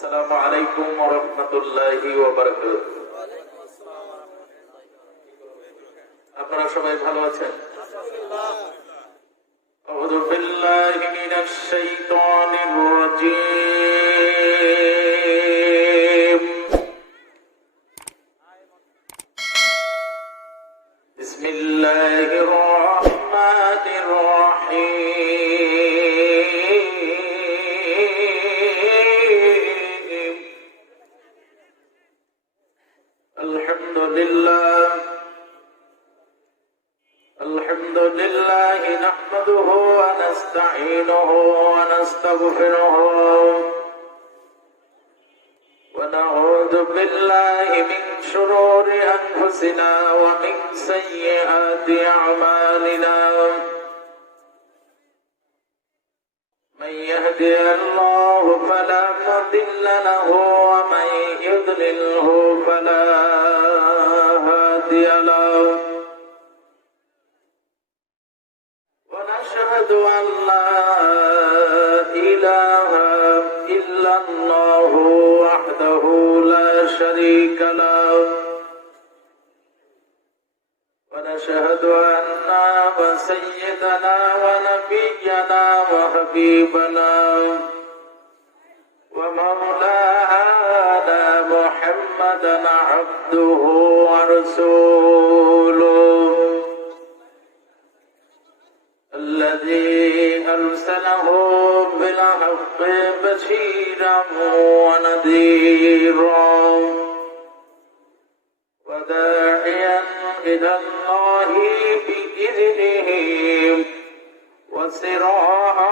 আসসালামু আলাইকুম ওয়া রাহমাতুল্লাহি ওয়া বারাকাতুহু। আপনারা সবাই ভালো আছেন? আউযু বিল্লাহি মিনাশ শাইতানির রাজীম। বিসমিল্লাহির রাহমানির রাহিম। আলহামদুলিল্লাহ নাহমাদুহু ওয়া নাস্তাঈনুহু ওয়া নাস্তাগফিরুহু ওয়া নাউযু বিল্লাহি মিন শুরুরি আনফুসিনা ওয়া মিন সাইয়্যাতি আ'মালিনা। من يهده الله فلا مضل له ومن يضلله فلا هادي له. ونشهد أن لا إله إلا الله وحده لا شريك له. ونشهد أن سيدنا ونبينا وحبيبنا ومولانا محمدا عبده ورسوله الذي أرسله بالحق بشيرا ونذيرا وداعيا إلى الله بإذنه وسراجا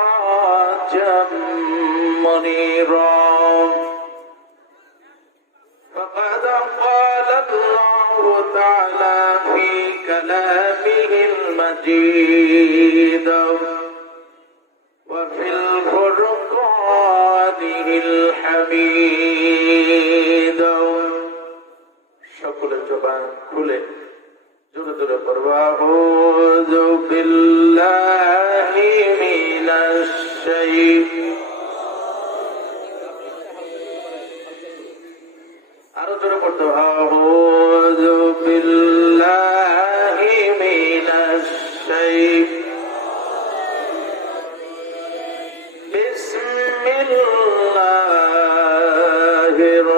منيرا. فقد قال الله تعالى في كلامه المجيد وفي الفرقان الحميد. সকলের জবান খুলে জোরে জোরে পড়বো আউযু বিল্লাহি মিনাশ আরো জোরে পড়তে হবে আউযু বিল্লাহি মিনাশ বিসমিল্লাহির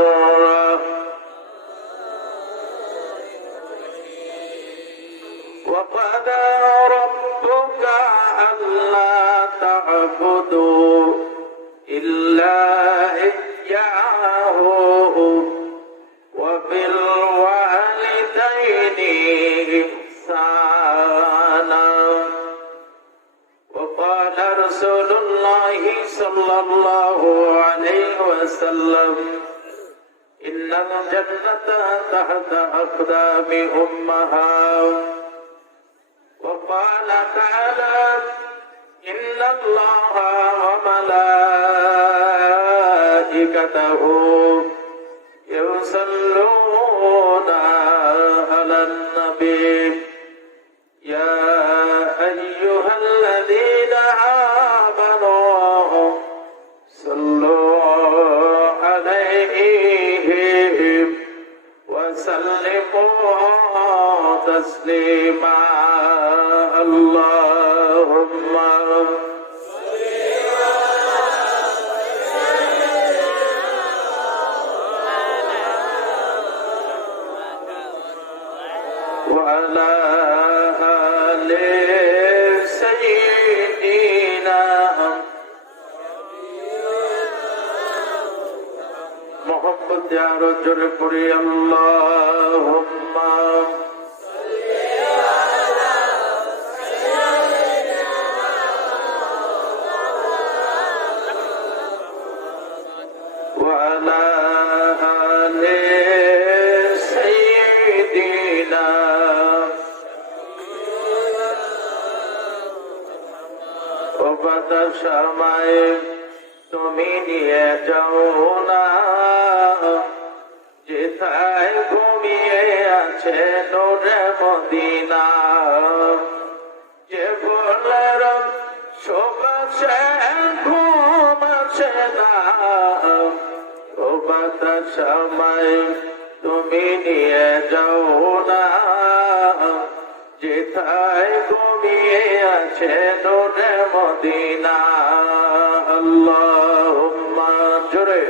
وقضى ربك ألا تعبدوا إلا إياه وبالوالدين إحسانا. وقال رسول الله صلى الله عليه وسلم إن الجنة تحت أقدام أمهات. وقال تعالى إن الله وملائكته يصلون على النبي يا أيها الذين آمنوا صلوا عليه وسلموا تسليما. اللهم وعلى آل سيدنا محمد يا رجل قري. اللهم وعلى آل سيدنا وبعد شمعي তুমি নিয়ে যাও না যেথায় ঘুমিয়ে আছে নূরে মদিনা. যে বলার শোক আসে ঘুম আসে না বাতাস আমায় তুমি নিয়ে যাও না, যেথায় ঘুমিয়ে আছে নূরে মদিনা। আল্লাহুম্মা জোরে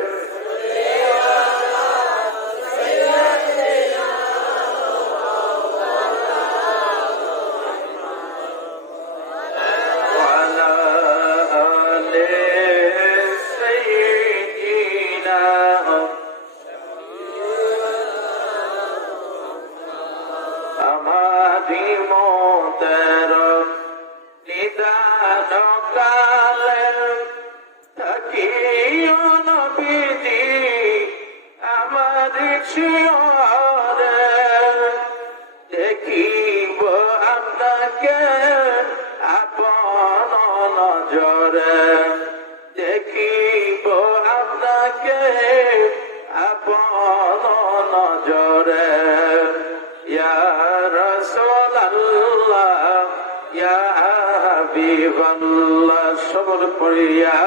দেখিব আপনাকে আপন নজরে, দেখিব আপনাকে আপন নজরে। ইয়া রাসূলুল্লাহ ইয়া হাবিবাল্লাহ, সবর পড়ি ইয়া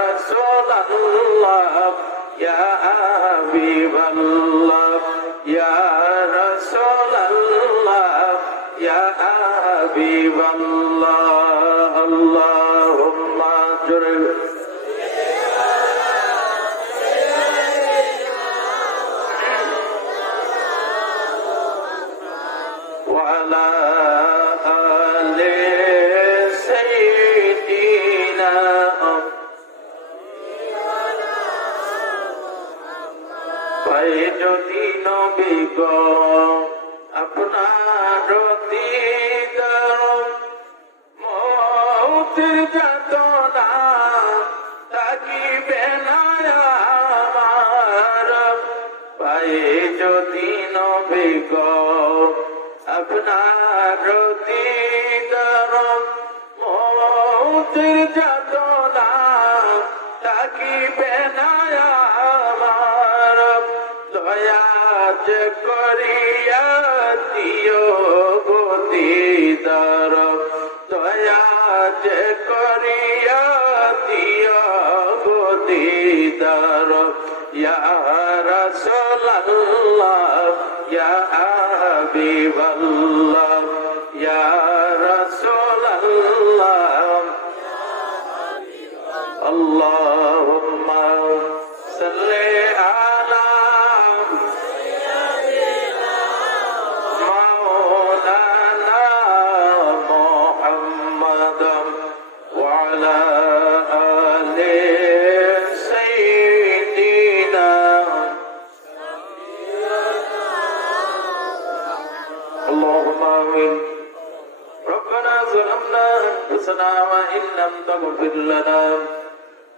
রাসূলুল্লাহ ইয়া হাবিবাল্লাহ ইয়া রাসূলুল্লাহ ইয়া হাবিবাল্লাহ। আল্লাহুম্মা জোরে ওয়ালা আলে সাইয়্যিদিনা। পায়ে যদি নবী গো আপনার দিদার, মৌতের যাতনা থাকিবে না আমার। পায়ে যদি নবী গো আপনার দিদার, মৌতের যাতনা থাকিবে না আমার। দয়া যে করিয়া দিও গো দিদার, দয়া যে করিয়া দিও গো দিদার। ইয়া রাসূলুল্লাহ ইয়া হাবিবাল্লাহ ইয়া রাসূলুল্লাহ। আল্লাহুম্মা সাল্লি আলা মাওলানা মুহাম্মাদ ওয়া আলা আলি সাইয়্যিদিনা। আল্লাহুম্মা আমিন। ربنا ظلمنا أنفسنا وإن لم تغفر لنا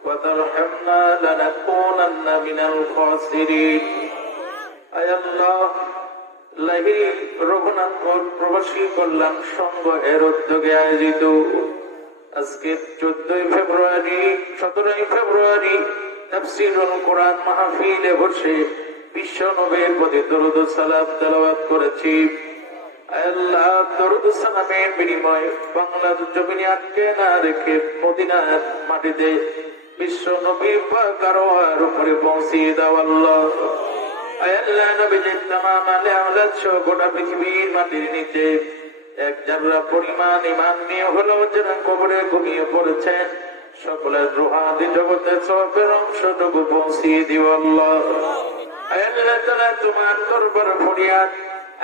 وترحمنا لنكونن من الخاسرين। আয় আল্লাহ, লাহি রঘুনাথপুর প্রবাসী কল্যাণ সংঘ এর উদ্যোগে আয়োজিত আজকে 14 ফেব্রুয়ারি 17 ফেব্রুয়ারি তাফসীরুল কোরআন মাহফিলে বসে বিশ্ব নবীর প্রতি দরুদ ও সালাম তেলাওয়াত করেছি। আল্লাহ, দরুদ ও সালামের বিনিময়ে বাংলার জমিনে আটকে না রেখে মদিনার মাটিতে বিশ্ব নবীর পাক আরওয়ার উপরে পৌঁছিয়ে দাও আল্লাহ। আল্লাহ, নবীজির তামাম আলে আওলাদ সহ গোটা পৃথিবীর মাটির নিচে এক জাররা পরিমাণ ঈমান নিয়ে হলেও যারা কবরে ঘুমিয়ে পড়েছেন, সকলের রুহানি জগতে সওয়াবের অংশটুকু পৌঁছিয়ে দিও আল্লাহ। আল্লাহ তাআলা, তোমার দরবারে ফরিয়াদ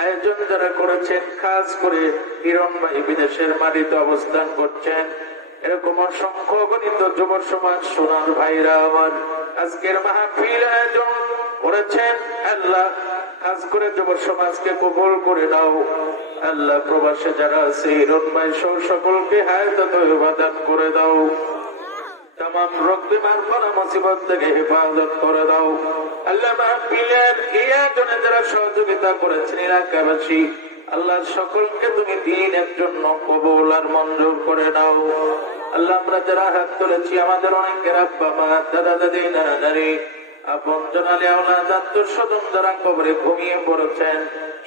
আয়োজন যারা করেছেন, খাস করে হিরণ ভাই বিদেশের মাটিতে অবস্থান করছেন, এরকম অসংখ্য গণিত যুব সমাজ সোনার ভাইরা আমার আজকের মাহফিল আয়োজন করেছেন। আল্লাহ, খাস করে যুব সমাজকে কবুল করে দাও আল্লাহ। প্রবাসে যারা আছে হিরণ ভাই সহ সকলকে হায়াত তয়্যিবা দান করে দাও। তামাম রোগ বিমার বালা মুসিবত থেকে হেফাজত করে দাও আল্লাহ। মাহফিলের এই আয়োজনে যারা সহযোগিতা করেছেন এলাকাবাসী, আল্লাহ সকলকে তুমি দ্বীনের জন্য কবুল আর মঞ্জুর করে নাও আল্লাহ। আমরা যারা হাত তুলেছি, আমাদের অনেকের আব্বা মা, দাদা দাদি, নানা নানি, আপন জনালে আওলাদ, আত্মীয়স্বজন যারা কবরে ঘুমিয়ে পড়েছেন,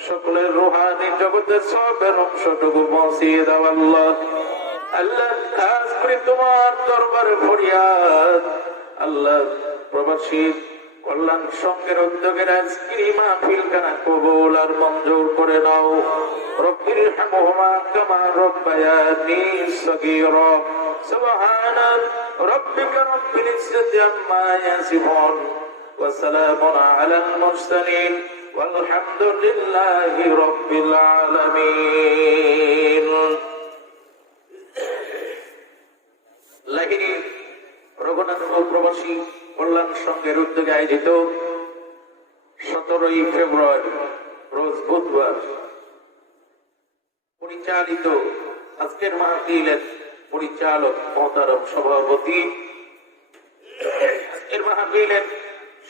সকলের রুহানি জগতে সবের অংশটুকু পৌঁছিয়ে দাও আল্লাহ। আল্লাহ, খাস করে তোমার দরবারে ফরিয়াদ আল্লাহ, প্রবাসী কল্যাণ সংঘের উদ্যোগের আজকের এই মাহফিলখানা কবুল আর মঞ্জুর করে নাও। রব্বির হামহুমা কামা রব্বায়ানি সগীরা। সুবহানা রাব্বিকা রব্বিল ইজ্জাতি আম্মা ইয়াসিফুন ওয়া সালামুন আলাল মুরসালিন ওয়ালহামদুলিল্লাহি রাব্বিল আলামিন। লাহিড়ী রঘুনাথপুর প্রবাসী কল্যাণ সংঘের উদ্যোগে আয়োজিত 17 ফেব্রুয়ারি রোজ বুধবার পরিচালিত আজকের মাহফিলের পরিচালক মহতারম সভাপতি, আজকের মাহফিলের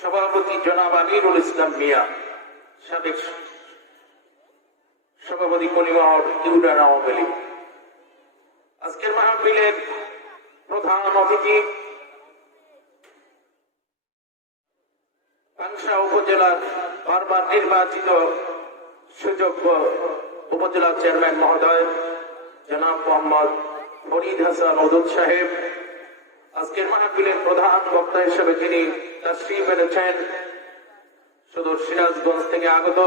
সভাপতি জনাব আমিরুল ইসলাম মিয়া, সাবেক সভাপতি কলিমহর ইউনিয়ন আওয়ামী লীগ। আজকের মাহফিলের প্রধান অতিথি পাংশা উপজেলার বারবার নির্বাচিত সুযোগ্য উপজেলা চেয়ারম্যান মহোদয় জনাব মোহাম্মদ ফরিদ হাসান ওদুদ সাহেব। আজকের মাহফিলের প্রধান বক্তা হিসেবে যিনি তাশরীফ এনেছেন সুদূর সিরাজগঞ্জ থেকে আগত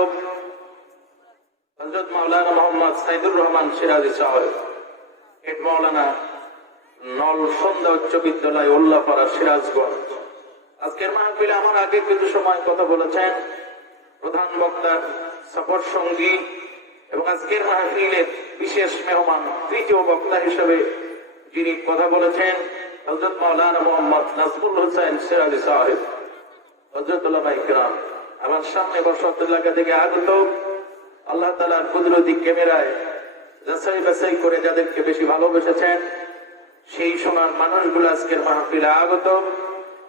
হযরত মাওলানা মোহাম্মদ সাইদুর রহমান সিরাজি সাহেব, হেড মাওলানা নলসন্দা উচ্চ বিদ্যালয় উল্লাপাড়া সিরাজগঞ্জ। আজকের মাহফিলে আমার আগে কিছু সময় কথা বলেছেন প্রধান বক্তা সফর সঙ্গী এবং আজকের মাহফিলের বিশেষ মেহমান তৃতীয় বক্তা হিসেবে যিনি কথা বলেছেন হযরত মাওলানা মোহাম্মদ নাজমুল হোসেন সিরাজি সাহেব। হযরত উলামায়ে কিরাম, আমার সামনে বসত এলাকা থেকে আগত আল্লাহ তাআলার কুদরতি ক্যামেরায় যাচাই বাছাই করে যাদেরকে বেশি ভালোবেসেছেন সেই সোনার মানুষগুলো আজকের মাহফিলে আগত।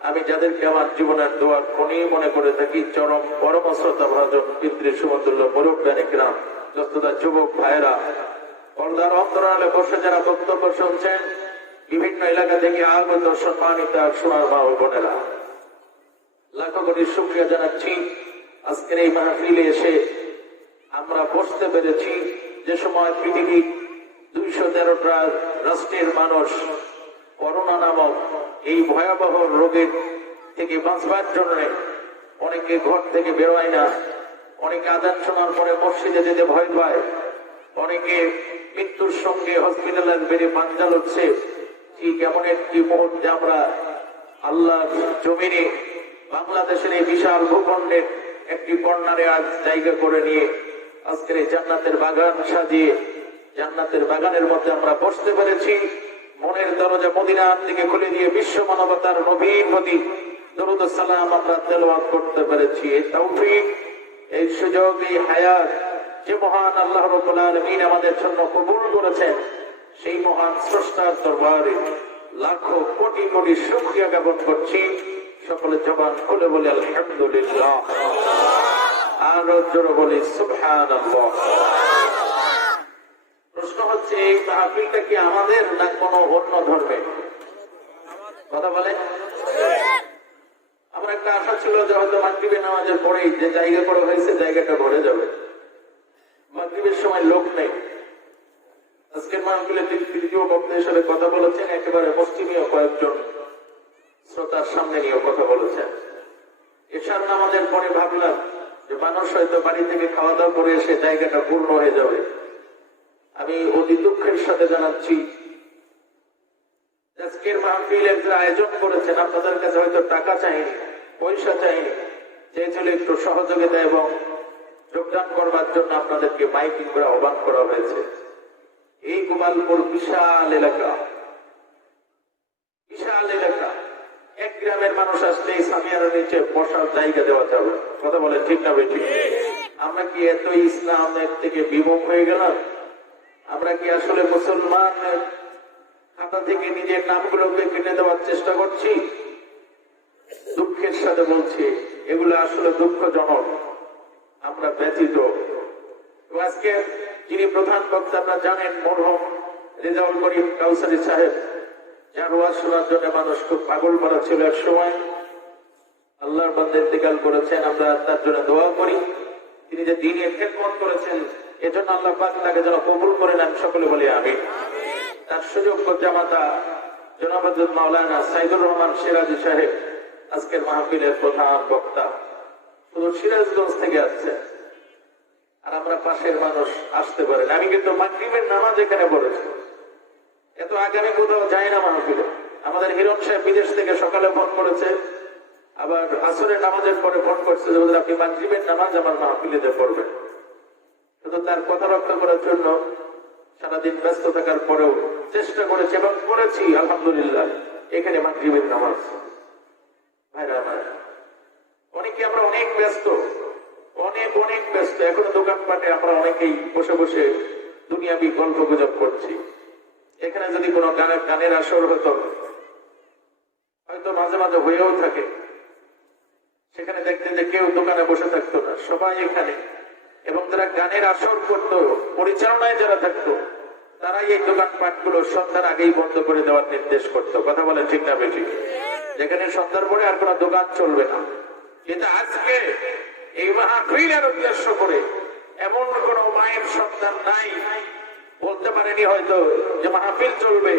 আমি যাদেরকে আমার জীবনের দোয়ার খনি মনে করে থাকি, চরম পরম শ্রদ্ধা ভাজন পিতৃ সুমতুল্য মুরব্বিয়ানে কিরাম, যতটা যুবক ভাইয়েরা, পর্দার অন্তরালে বসে যারা বক্তব্য শুনছেন, বিভিন্ন এলাকা থেকে আগত সম্মানিত সোনার মা ও বোনেরা, লাখো কোটি শুকরিয়া জানাচ্ছি। আজকের এই মাহফিলে এসে আমরা বসতে পেরেছি। যে সময় পৃথিবীর 213টা রাষ্ট্রের মানুষ করোনা নামক এই ভয়াবহ রোগের থেকে বাঁচবার জন্য অনেকে ঘর থেকে বেরোয় না, অনেকে আযান শোনার পরে মসজিদে যেতে ভয় পায়, অনেকে মৃত্যুর সঙ্গে হসপিটালের বেড়ে পাঞ্জা লড়ছে। ঠিক এমন একটি মুহূর্তে আমরা আল্লাহর জমিনে বাংলাদেশের এই বিশাল ভূখণ্ডের একটি কর্নারে আজ জায়গা করে নিয়ে আজকের এই জান্নাতের বাগান সাজিয়ে জান্নাতের বাগানের মধ্যে আমরা বসতে পেরেছি। মনের দরজা মদিনার দিকে খুলে দিয়ে বিশ্ব মানবতার নবীর প্রতি দরুদ ও সালাম আমরা তেলাওয়াত করতে পেরেছি। এই তৌফিক, এই সুযোগ, এই হায়াত যে মহান আল্লাহ রাব্বুল আলামিন আমাদের জন্য কবুল করেছেন, সেই মহান স্রষ্টার দরবারে লাখো কোটি কোটি শুকরিয়া জ্ঞাপন করছি। সকলে জবান খুলে বলি আলহামদুলিল্লাহ, আর জোরে বলি সুবহানাল্লাহ। প্রশ্ন হচ্ছে, এই মাহফিলটা কি আমাদের না কোনো অন্য ধর্মের? কথা বলে। আমার একটা আশা ছিল যে হয়তো মাগরিবের নামাজের পরেই যে জায়গা করা হয়েছে জায়গাটা ভরে যাবে। মাগরিবের সময় লোক নেই। আজকের মাহফিলে তৃতীয় বক্তা হিসেবে কথা বলেছেন একেবারে পশ্চিমীয় কয়েকজন শ্রোতার সামনে নিয়ে কথা বলেছেন। এশার নামাজের পরে ভাবলাম যে মানুষ হয়তো বাড়ি থেকে খাওয়া দাওয়া করে এসে জায়গাটা পূর্ণ হয়ে যাবে। আমি অতি দুঃখের সাথে জানাচ্ছি আজকের মাহফিলের যে আয়োজন করেছেন আপনাদের কাছে হয়তো টাকা চাইনি, পয়সা চাইনি, চেয়েছিল একটু সহযোগিতা এবং যোগদান করবার জন্য আপনাদেরকে মাইকিং করে আহ্বান করা হয়েছে। এই গোপালপুর বিশাল এলাকা, বিশাল এলাকা, এক গ্রামের মানুষ আসলে এই সামিয়ার নিচে বসার জায়গা দেওয়া যাবে। কথা বলে ঠিক না বেশি? আমরা কি এত ইসলামের থেকে বিমুখ হয়ে গেলাম? আমরা কি আসলে মুসলমান খাতা থেকে নিজের নামগুলোকে কেটে দেওয়ার চেষ্টা করছি? দুঃখের সাথে বলছি, এগুলো আসলে দুঃখজনক। আমরা ব্যথিত। আজকে যিনি প্রধান বক্তা আপনারা জানেন, মরহুম রেজাউল করিম কাউসারি সাহেব, যার ওয়াজ শোনার জন্য মানুষ খুব পাগল করা ছিল এক সময়, আল্লাহর বান্দা ইন্তেকাল করেছেন। আমরা তার জন্য দোয়া করি। তিনি যে দ্বীনের খেদমত করেছেন এজন্য আল্লাহ পাক তাকে যেন কবুল করে নেন। সকলে বলি আমিন। তার সুযোগ্য জামাতা জনাব হযরত মাওলানা সাইদুর রহমান সিরাজি সাহেব, আজকের মাহফিলের প্রধান বক্তা শুধু সিরাজগঞ্জ থেকে আসছে, আর আমরা পাশের মানুষ আসতে পারেন। আমি কিন্তু মাগরিবের নামাজ এখানে পড়েছি, এত আগে আমি কোথাও যাই না মাহফিলে। আমাদের হিরণ সাহেব বিদেশ থেকে সকালে ফোন করেছে, আবার আসরের নামাজের পরে ফোন করছে যে আপনি মাগরিবের নামাজ আমার মাহফিলেতে পড়বেন। কিন্তু তার কথা রক্ষা করার জন্য সারাদিন ব্যস্ত থাকার পরেও চেষ্টা করেছি এবং করেছি আলহামদুলিল্লাহ এখানে মাগরিবের নামাজ। ভাইরা আমার, অনেকে আমরা অনেক ব্যস্ত, অনেক ব্যস্ত। এখন দোকানপাটে আমরা অনেকেই বসে বসে দুনিয়াবি গল্প গুজব করছি। এখানে যদি কোনো গানের আসর হতো, হয়তো মাঝে মাঝে হয়েও থাকে, সেখানে দেখতেন যে কেউ দোকানে বসে থাকতো না, সবাই এখানে। এবং যারা গানের আসর করতো, পরিচালনায় যারা থাকতো, তারাই এই দোকানপাট গুলো সন্ধ্যার আগেই বন্ধ করে দেওয়ার নির্দেশ করতো। কথা বলেন ঠিক না বেশি? যেখানে সন্ধ্যার পরে আর কোনো দোকান চলবে না। কিন্তু আজকে এই মাহফিলের উদ্দেশ্য করে এমন কোন মায়ের সন্তান নাই বলতে পারেনি হয়তো যে মাহফিল চলবে,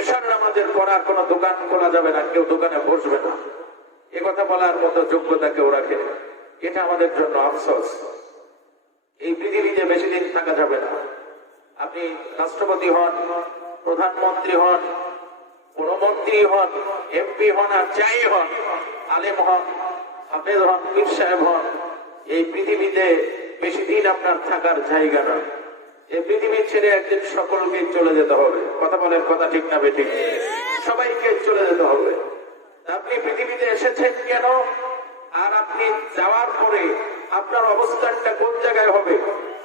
এশার নামাজের পর আর কোনো দোকান খোলা যাবে না, কেউ দোকানে বসবে না, এ কথা বলার মতো যোগ্যতা কেউ রাখে। এটা আমাদের জন্য আফসোস। এই পৃথিবীতে বেশি দিন থাকা যাবে না। আপনি রাষ্ট্রপতি হন, প্রধানমন্ত্রী হন, কোন মন্ত্রী হন, এমপি হন, আর যাই হন, আলেম হন, হাফেজ হন, পীর সাহেব হন, এই পৃথিবীতে বেশি দিন আপনার থাকার জায়গা না। এই পৃথিবী ছেড়ে একদিন সকলকে চলে যেতে হবে। কথা বলেন, কথা ঠিক না বেঠিক? সবাইকে চলে যেতে হবে। আপনি পৃথিবীতে এসেছেন কেন, আর আপনি যাওয়ার পরে আপনার অবস্থানটা কোন জায়গায় হবে,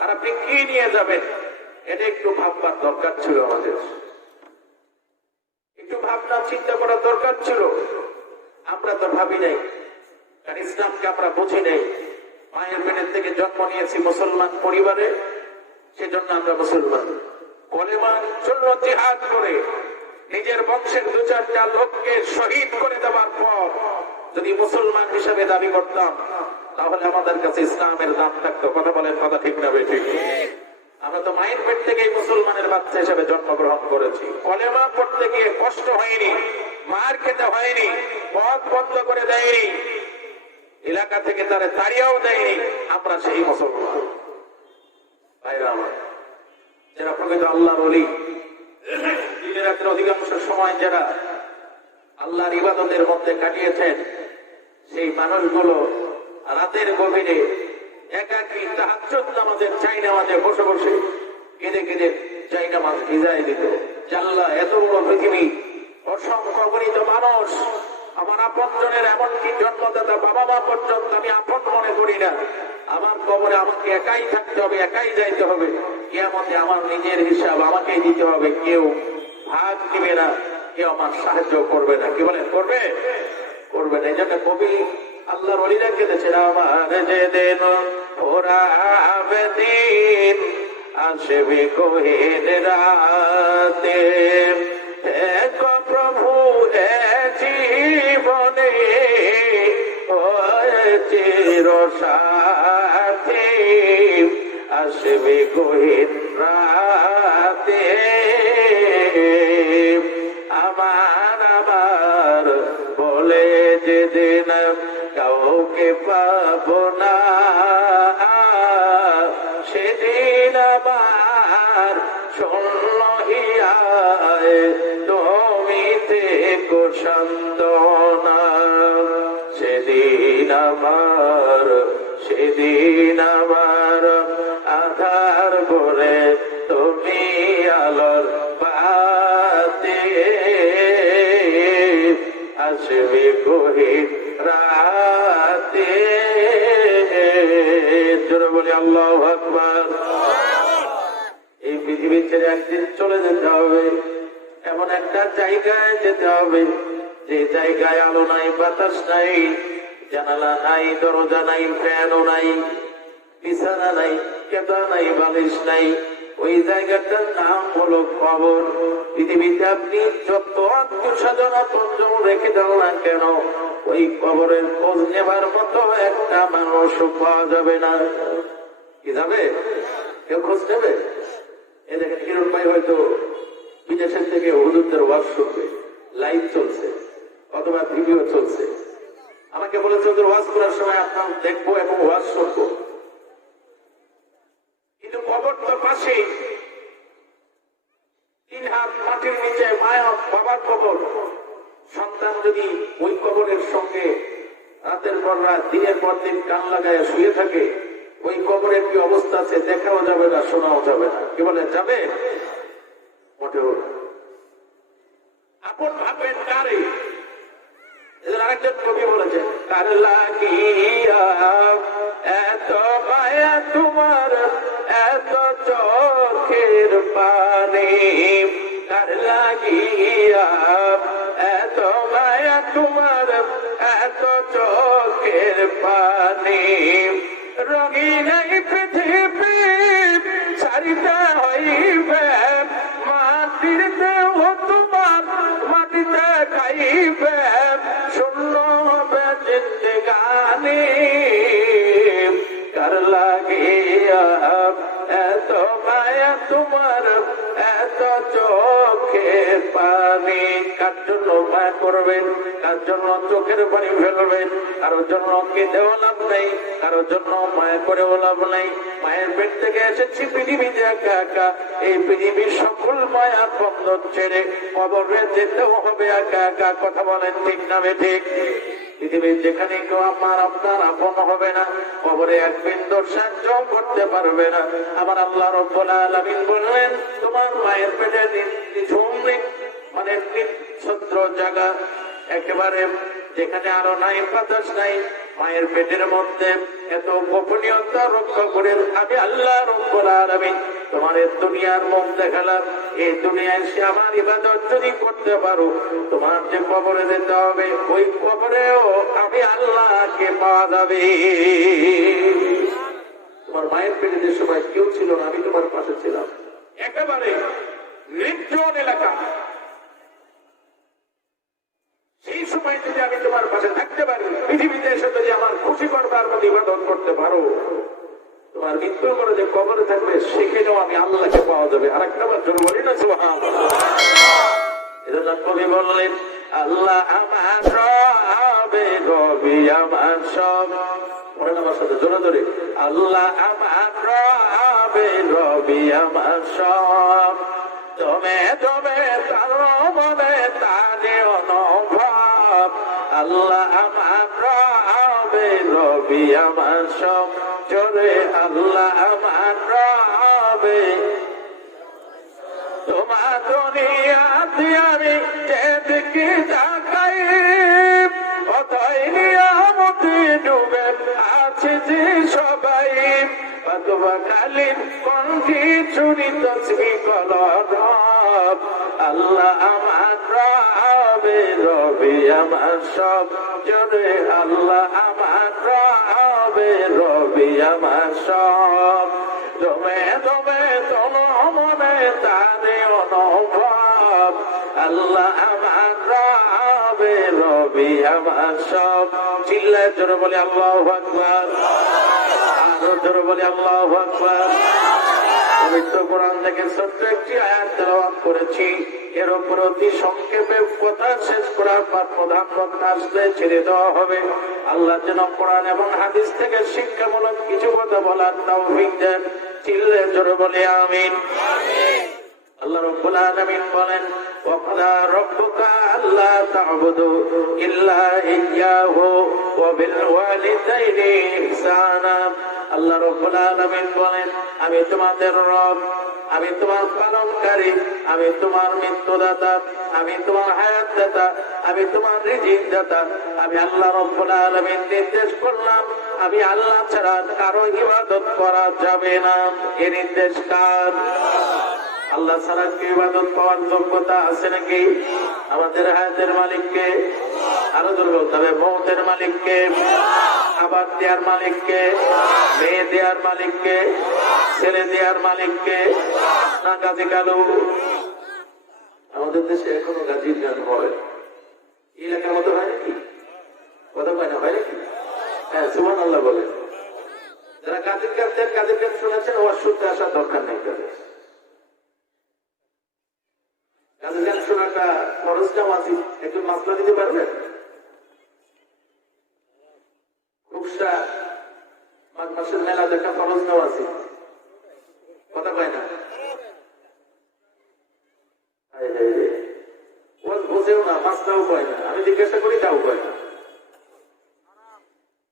আর আপনি কি নিয়ে যাবেন, এটা একটু ভাববার দরকার ছিল। আমাদের একটু ভাবনা চিন্তা করার দরকার ছিল। আমরা তো ভাবি নাই, কারণ ইসলামকে আমরা বুঝি নাই। মায়ের পেটের থেকে জন্ম নিয়েছি মুসলমান পরিবারে, সেজন্য আমরা মুসলমান। কলেমার জন্য জিহাদ করে নিজের বংশের 2-4টা লোককে শহীদ করে দেওয়ার পর যদি মুসলমান হিসাবে দাবি করতাম, তাহলে আমাদের কাছে ইসলামের দাম থাকতো। কথা বলেন, কথা ঠিক না বেঠিক? আমরা তো মায়ের পেট থেকেই মুসলমানের বাচ্চা হিসেবে জন্মগ্রহণ করেছি। কলেমা পড়তে গিয়ে কষ্ট হয়নি, মার খেতে হয়নি, পথ বন্ধ করে দেয়নি, এলাকা থেকে তারা তাড়িয়েও দেয়নি। আমরা সেই মুসলমান। ভাইরা আমার, যারা প্রকৃত আল্লাহর ওলি, দিনের রাতের অধিকাংশ সময় যারা আল্লাহর ইবাদতের মধ্যে কাটিয়েছেন, সেই মানুষগুলো রাতের গভীরে একাকী তাহাজ্জুদ নামাজের চাই নামাজে বসে বসে কেঁদে কেঁদে চাই নামাজ ভিজাই দিত। আল্লাহ, এত বড় পৃথিবী, অসংখ্য গণিত মানুষ, আমার আপনজনের এমনকি জন্মদাতা বাবা মা পর্যন্ত আমি আপন মনে করি না। আমার কবরে আমাকে একাই থাকতে হবে, একাই যাইতে হবে। কিয়ামতে আমার নিজের হিসাব আমাকেই দিতে হবে। কেউ ভাগ দিবে না, কেউ আমার সাহায্য করবে না। কি বলেন, করবে? করবে না। এই জন্য কবি আল্লাহর ওলিরা কেঁদেছেন, আমার যেদিন ওরা দিন আসবে গহীন রাতে, প্রভু জীবনে চির সাথী আসবে গহীন রাতে, আমার বলে যেদিন কাউকে পাবো না, সেদিন আমার শূন্য হিয়ায় তুমি থেকো সান্ত্বনা। সেদিন আমার আধার ভরে তুমি আলোর বাতি, আসবে গহীন রাতে। জোরে বলি আল্লাহু আকবার। এই পৃথিবী ছেড়ে একদিন চলে যেতে হবে, এমন একটা জায়গায় যেতে হবে যে জায়গায় আলো নাই, বাতাস নাই, জানালা নাই, দরজা নাই, ফ্যানও নাই, বিছানা নাই, কেতা নাই, বালিশ নাই। ওই জায়গাটার নাম হলো কবর। পৃথিবীতে আপনি যত আত্মসাধনা তঞ্জন রেখে দেন না কেন, ওই কবরের খোঁজ নেবার মতো একটা মানুষ পাওয়া যাবে না। কি যাবে? কেউ খোঁজ নেবে? এ দেখেন, কিরণ ভাই হয়তো বিদেশের থেকে হুজুরদের ওয়াজ শুনবে, লাইভ চলছে অথবা ভিডিও চলছে, আমাকে বলেছে ওদের ওয়াজ করার সময় আপনার দেখবো এবং ওয়াজ শুনবো, কিন্তু কবর তো পাশেই, 3 হাত মাটির নিচে মায়া বাবার কবর। সন্তান যদি ওই কবরের সঙ্গে রাতের পর রাত দিনের পর দিন কান লাগায় শুয়ে থাকে, ওই কবরের কি অবস্থা আছে দেখাও যাবে না, শোনাও যাবে না। কি বলে যাবে? মোটেও আপন ভাবেন কারে। আরেকজন কবি বলেছেন, কার লাগিয়া এত মায়া তোমার, এত চোখের পানি, কার লাগিয়া এত মায়া তোমার, এত চোখের পানি, রঙিন এই পৃথিবী ছাড়িতে হইবে, মাটির দেহ তোমার মাটিতে খাইবে, শূন্য হবে জিন্দেগানি, কার লাগিয়া এত মায়া তোমার, এত চোখের পানি। কার জন্য মায়া করবেন, কার জন্য চোখের পানি ফেলবেন? কারোর জন্য কেঁদেও লাভ নেই, কারোর জন্য মায়া করেও লাভ নেই। মায়ের পেট থেকে এসেছি পৃথিবীতে একা একা, এই পৃথিবীর সকল মায়ার বন্ধন ছেড়ে কবরে যেতেও হবে একা একা। কথা বলেন ঠিক না ঠিক? পৃথিবীর যেখানে কেউ আমার আপনার আপন হবে না, কবরে এক বিন্দু সাহায্য করতে পারবে না। আমার আল্লাহ রাব্বুল আলামিন বললেন, তোমার মায়ের পেটে নিঝুম মানে নিঃছদ্র জায়গা, একেবারে যেখানে আলো নাই বাতাস নাই, মায়ের পেটের মধ্যে এত গোপনীয়তা রক্ষা করে আমি আল্লাহ রাব্বুল আলামিন তোমার দুনিয়ার মুখ দেখালাম। এই দুনিয়ায় সে আমার ইবাদত যদি করতে পারো, তোমার যে কবরে যেতে হবে, ওই কবরেও আমি আল্লাহকে পাওয়া যাবে। তোমার মায়ের পেটে যে সময় কেউ ছিল না, আমি তোমার পাশে ছিলাম, একেবারে নির্জন এলাকা। সেই সময় যদি আমি তোমার পাশে থাকতে পারি, পৃথিবীতে এসে যদি আমার খুশি করবার মধ্যে ইবাদত করতে পারো, তোমার মৃত্যুর পরে যে কবরে থাকবে সেখানেও আমি আল্লাহকে পাওয়া যাবে। আর একটা বার জোরে বলি না সুবহানাল্লাহ। এজন্য কবি বললেন, আল্লাহ আমার রবে, রবি আমার সব। বলেন আমার সাথে জোরে জোরে, আল্লাহ আমার রবে, রবি আমার সব। তুমি তুমি তার মনে তারে অনুভব, আল্লাহ আমার রবে, রবি আমার সব। জোরে আল্লাহ আমার রবে, তোমার দুনিয়াতে আমি যেদিকে তাকাই, অতই নিয়ামতে ডুবে আছে যে সবাই। কালীন কণ্ঠে চুরি তসবি কলরব, আল্লাহ আমার রবে, রবি আমার সব। জোরে আল্লাহ আমার রবে, রবি আমার সব। দমে দমে তন মনে তারে অনুভব, আল্লাহ আমার রবে, রবি আমার সব। চিল্লায় জোরে বলে আল্লাহু আকবার, আরো জোরে বলে আল্লাহু আকবার। পবিত্র কোরআন থেকে ছোট্ট একটি আয়াত তেলাওয়াত করেছি, এর উপর অতি সংক্ষেপে কথা শেষ করার পর প্রধান বক্তা আসলে ছেড়ে দেওয়া হবে। আল্লাহ যেন কোরআন এবং হাদিস থেকে শিক্ষামূলক কিছু কথা বলার তৌফিক দেন। চিল্লে জোরে বলে আমিন। আল্লাহ রাব্বুল আলামিন বলেন, ওয়াকাদা রাব্বুকা আল্লা তা'বুদু ইল্লা ইয়্যাহু ওয়া বিল ওয়ালিদাইনি ইহসানা। আল্লাহ রাব্বুল আলামিন বলেন, আমি তোমাদের রব, আমি তোমার পালনকারী, আমি তোমার মৃত্যুদাতা, আমি তোমার হায়াত দাতা, আমি তোমার রিজিক দাতা। আমি আল্লাহ রাব্বুল আলামিন নির্দেশ করলাম, আমি আল্লাহ ছাড়া কারো ইবাদত করা যাবে না। এই নির্দেশ কার? আল্লাহ ছাড়া কি ইবাদত পাওয়ার যোগ্যতা আছে নাকি? আমাদের হায়াতের মালিককে, আরো জোরে বলতে হবে, মৌতের মালিককে, খাবার দেওয়ার মালিককে, মেয়ে দেওয়ার মালিককে, ছেলে দেওয়ার মালিককে। না গাজী কালু? আমাদের দেশে এখনো গাজীর গান হয়, এই এলাকার মতো হয় নাকি? কথা কয় না, হয় নাকি? হ্যাঁ, সুবহানাল্লাহ বলে। যারা গাজীর গান দেন, গাজীর গান শুনেছেন, ওয়াজ শুনতে আসার দরকার নেই। গাজীর গান শোনাটা খরচ না ওয়াজিব? একটু মাসলা দিতে পারবেন? মাঘ মাসের মেলা দেখা ফরজ নেওয়া আছে, কথা কয় না, বোঝেও না, মাছটাও কয় না, আমি জিজ্ঞাসা করি তাও কয় না।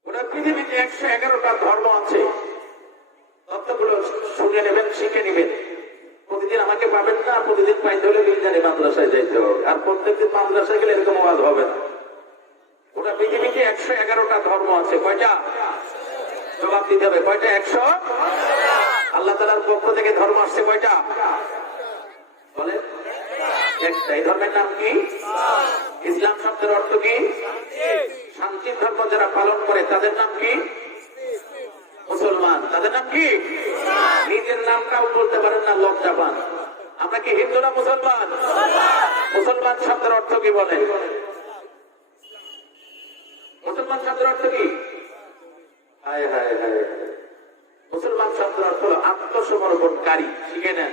ওরা পৃথিবীতে 111টা ধর্ম আছে, তত্ত্বগুলো শুনে নেবেন, শিখে নেবেন। প্রতিদিন আমাকে পাবেন না, প্রতিদিন পাইতে হলে মিলজানি মাদ্রাসায় যাইতে হবে, আর প্রত্যেকদিন মাদ্রাসায় গেলে এরকম আওয়াজ হবে না। ওটা পৃথিবীতে 111টা ধর্ম আছে, কয়টা? জবাব দিতে হবে, কয়টা? 100। আল্লাহ তাআলার পক্ষ থেকে ধর্ম আসছে কয়টা? বলে একটা। এই ধর্মের নাম কি? ইসলাম শব্দের অর্থ কি? শান্তির ধর্ম যারা পালন করে তাদের নাম কি? মুসলমান। তাদের নাম কি? নিজের নামটাও বলতে পারেন না, লজ্জা পান। আমরা কি হিন্দু না মুসলমান? মুসলমান শব্দের অর্থ কি বলে? মুসলমান শব্দের অর্থ কি? হায় হায় হায়, মুসলমান শব্দের অর্থ হলো আত্মসমর্পণকারী। শিখে নেন,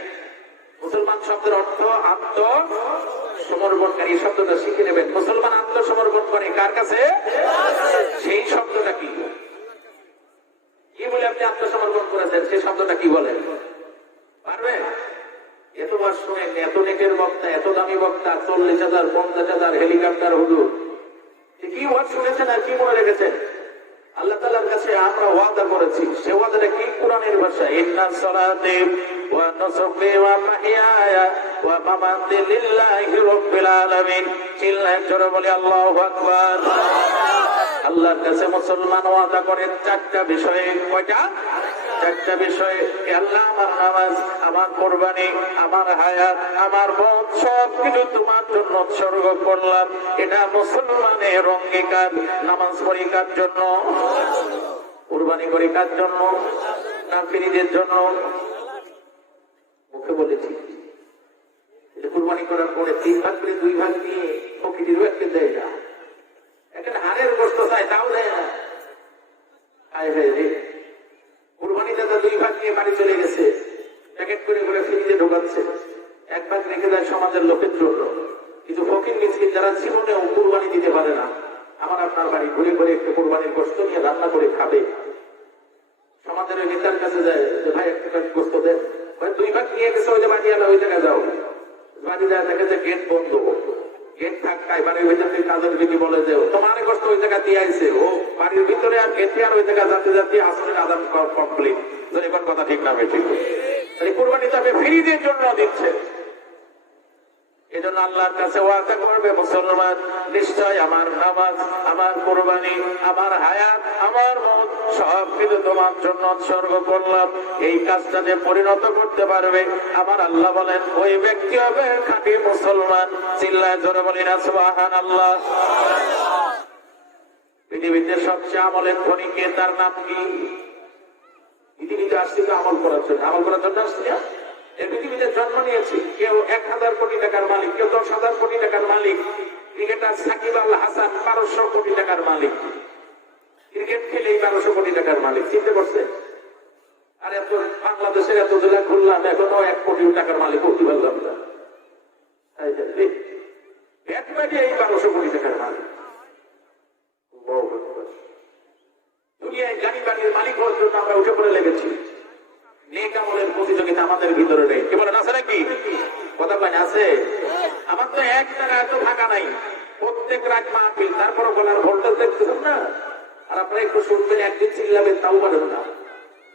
মুসলমান শব্দের অর্থ আত্মসমর্পণকারী। শব্দটা শিখে নেবেন। মুসলমান আত্মসমর্পণ করে কার কাছে? সেই শব্দটা কি? কি বলে আপনি আত্মসমর্পণ করেছেন, সেই শব্দটা কি বলেন? পারবেন? এতবার শুনেন, এত নেটের বক্তা, এত দামি বক্তা, 40,000 50,000 হেলিকপ্টার হুজুর, কি ওয়াজ শুনেছেন আর কি মনে রেখেছেন? আল্লাহ তাআলার কাছে আমরা ওয়াদা করেছি, সে ওয়াদাটা কি? কোরআনের ভাষা, ইন্না সালাতি ওয়া নুসুকি ওয়া মাহইয়ায়া ওয়া মামাতি লিল্লাহি রাব্বিল আলামিন। চিল্লায় জোরে বলি আল্লাহু আকবার। আল্লাহর কাছে মুসলমান ওয়াদা করে 4টা বিষয়ে। কয়টা? 4টা বিষয়ে। আল্লাহ, আমার নামাজ, আমার কুরবানি, আমার হায়াত, আমার মত সব কিছু তোমার জন্য উৎসর্গ করলাম। এটা মুসলমানের অঙ্গীকার। নামাজ পড়ি কার জন্য? কুরবানি করি কার জন্য? না ফিরিদের জন্য? মুখে বলেছি, কুরবানি করার পরে 3 ভাগ করে 2 ভাগ নিয়ে ফকিরের ব্যক্তি দেয় না, এখানে হাড়ের গোস্ত চাই, তাও দেয় না। কুরবানি দাদা 2 ভাগ নিয়ে বাড়ি চলে গেছে, প্যাকেট করে করে ফ্রিজে ঢোকাচ্ছে, 1 ভাগ রেখে দেয় সমাজের লোকের জন্য। কিন্তু ফকির মিসকিন যারা জীবনেও কুরবানি দিতে পারে না, আমার আপনার বাড়ি ঘুরে ঘুরে একটু কুরবানির গোস্ত নিয়ে রান্না করে খাবে। সমাজের ওই নেতার কাছে যায় যে ভাই একটা গোস্ত দেন, 2 ভাগ নিয়ে গেছে, ওই যে বাড়ি আলো, ওই জায়গায় যাও। বাড়ি যায়, দেখে যে গেট বন্ধ, গেট থাকায় বাড়ির ভিতর থেকে কাজের বিধি বলে যে তোমার কষ্ট ওই জায়গা দিয়ে আইছে, ও বাড়ির ভিতরে আর গেটে আর ওই জায়গা যাতে যাতে আসলের আদান কমপ্লিট। এবার কথা ঠিক না ঠিক? কুরবানি তবে ফ্রিজের জন্য দিচ্ছে। এজন্য আল্লাহর কাছে ওয়াদা করবে মুসলমান, নিশ্চয় আমার নামাজ, আমার কুরবানি, আমার হায়াত, আমার মত সব কিছু তোমার জন্য উৎসর্গ করলাম। এই কাজটাতে পরিণত করতে পারবে, আমার আল্লাহ বলেন ওই ব্যক্তি হবে খাঁটি মুসলমান। চিল্লায় জোরে বলি না সুবহানাল্লাহ। পৃথিবীতে সবচেয়ে আমলের ধনী কে? তার নাম কি? পৃথিবীতে আসছি তো আমল করার জন্য, আমল করার জন্য আসছি না। এই পৃথিবীতে জন্ম নিয়েছি, কেউ 1,000 কোটি টাকার মালিক, কেউ 10,000 কোটি টাকার মালিক। ক্রিকেটার সাকিব আল হাসান 1200 কোটি টাকার মালিক, ক্রিকেট খেলেই 1200 কোটি টাকার মালিক। চিনতে পারছে? আর এত বাংলাদেশের এত জেলা খুললাম, এখনো 1 কোটি টাকার মালিক করতে পারলাম না। এই 1200 কোটি টাকার মালিক। দুনিয়ায় গাড়ি বাড়ির মালিক হওয়ার জন্য আমরা উঠে পড়ে লেগেছি। নেক আমলের প্রতিযোগিতা আমাদের ভিতরে নেই। কি বলেন, আছে নাকি? কথা বলেন, আছে? আমার তো এক টাকা এত ফাঁকা নাই, প্রত্যেক রাত মাহফিল, তারপরে বলার ভোল্টেজ দেখতেছেন না। আর আপনারা একটু শুনবেন, একদিন চিল্লাবেন, তাও পারেন না।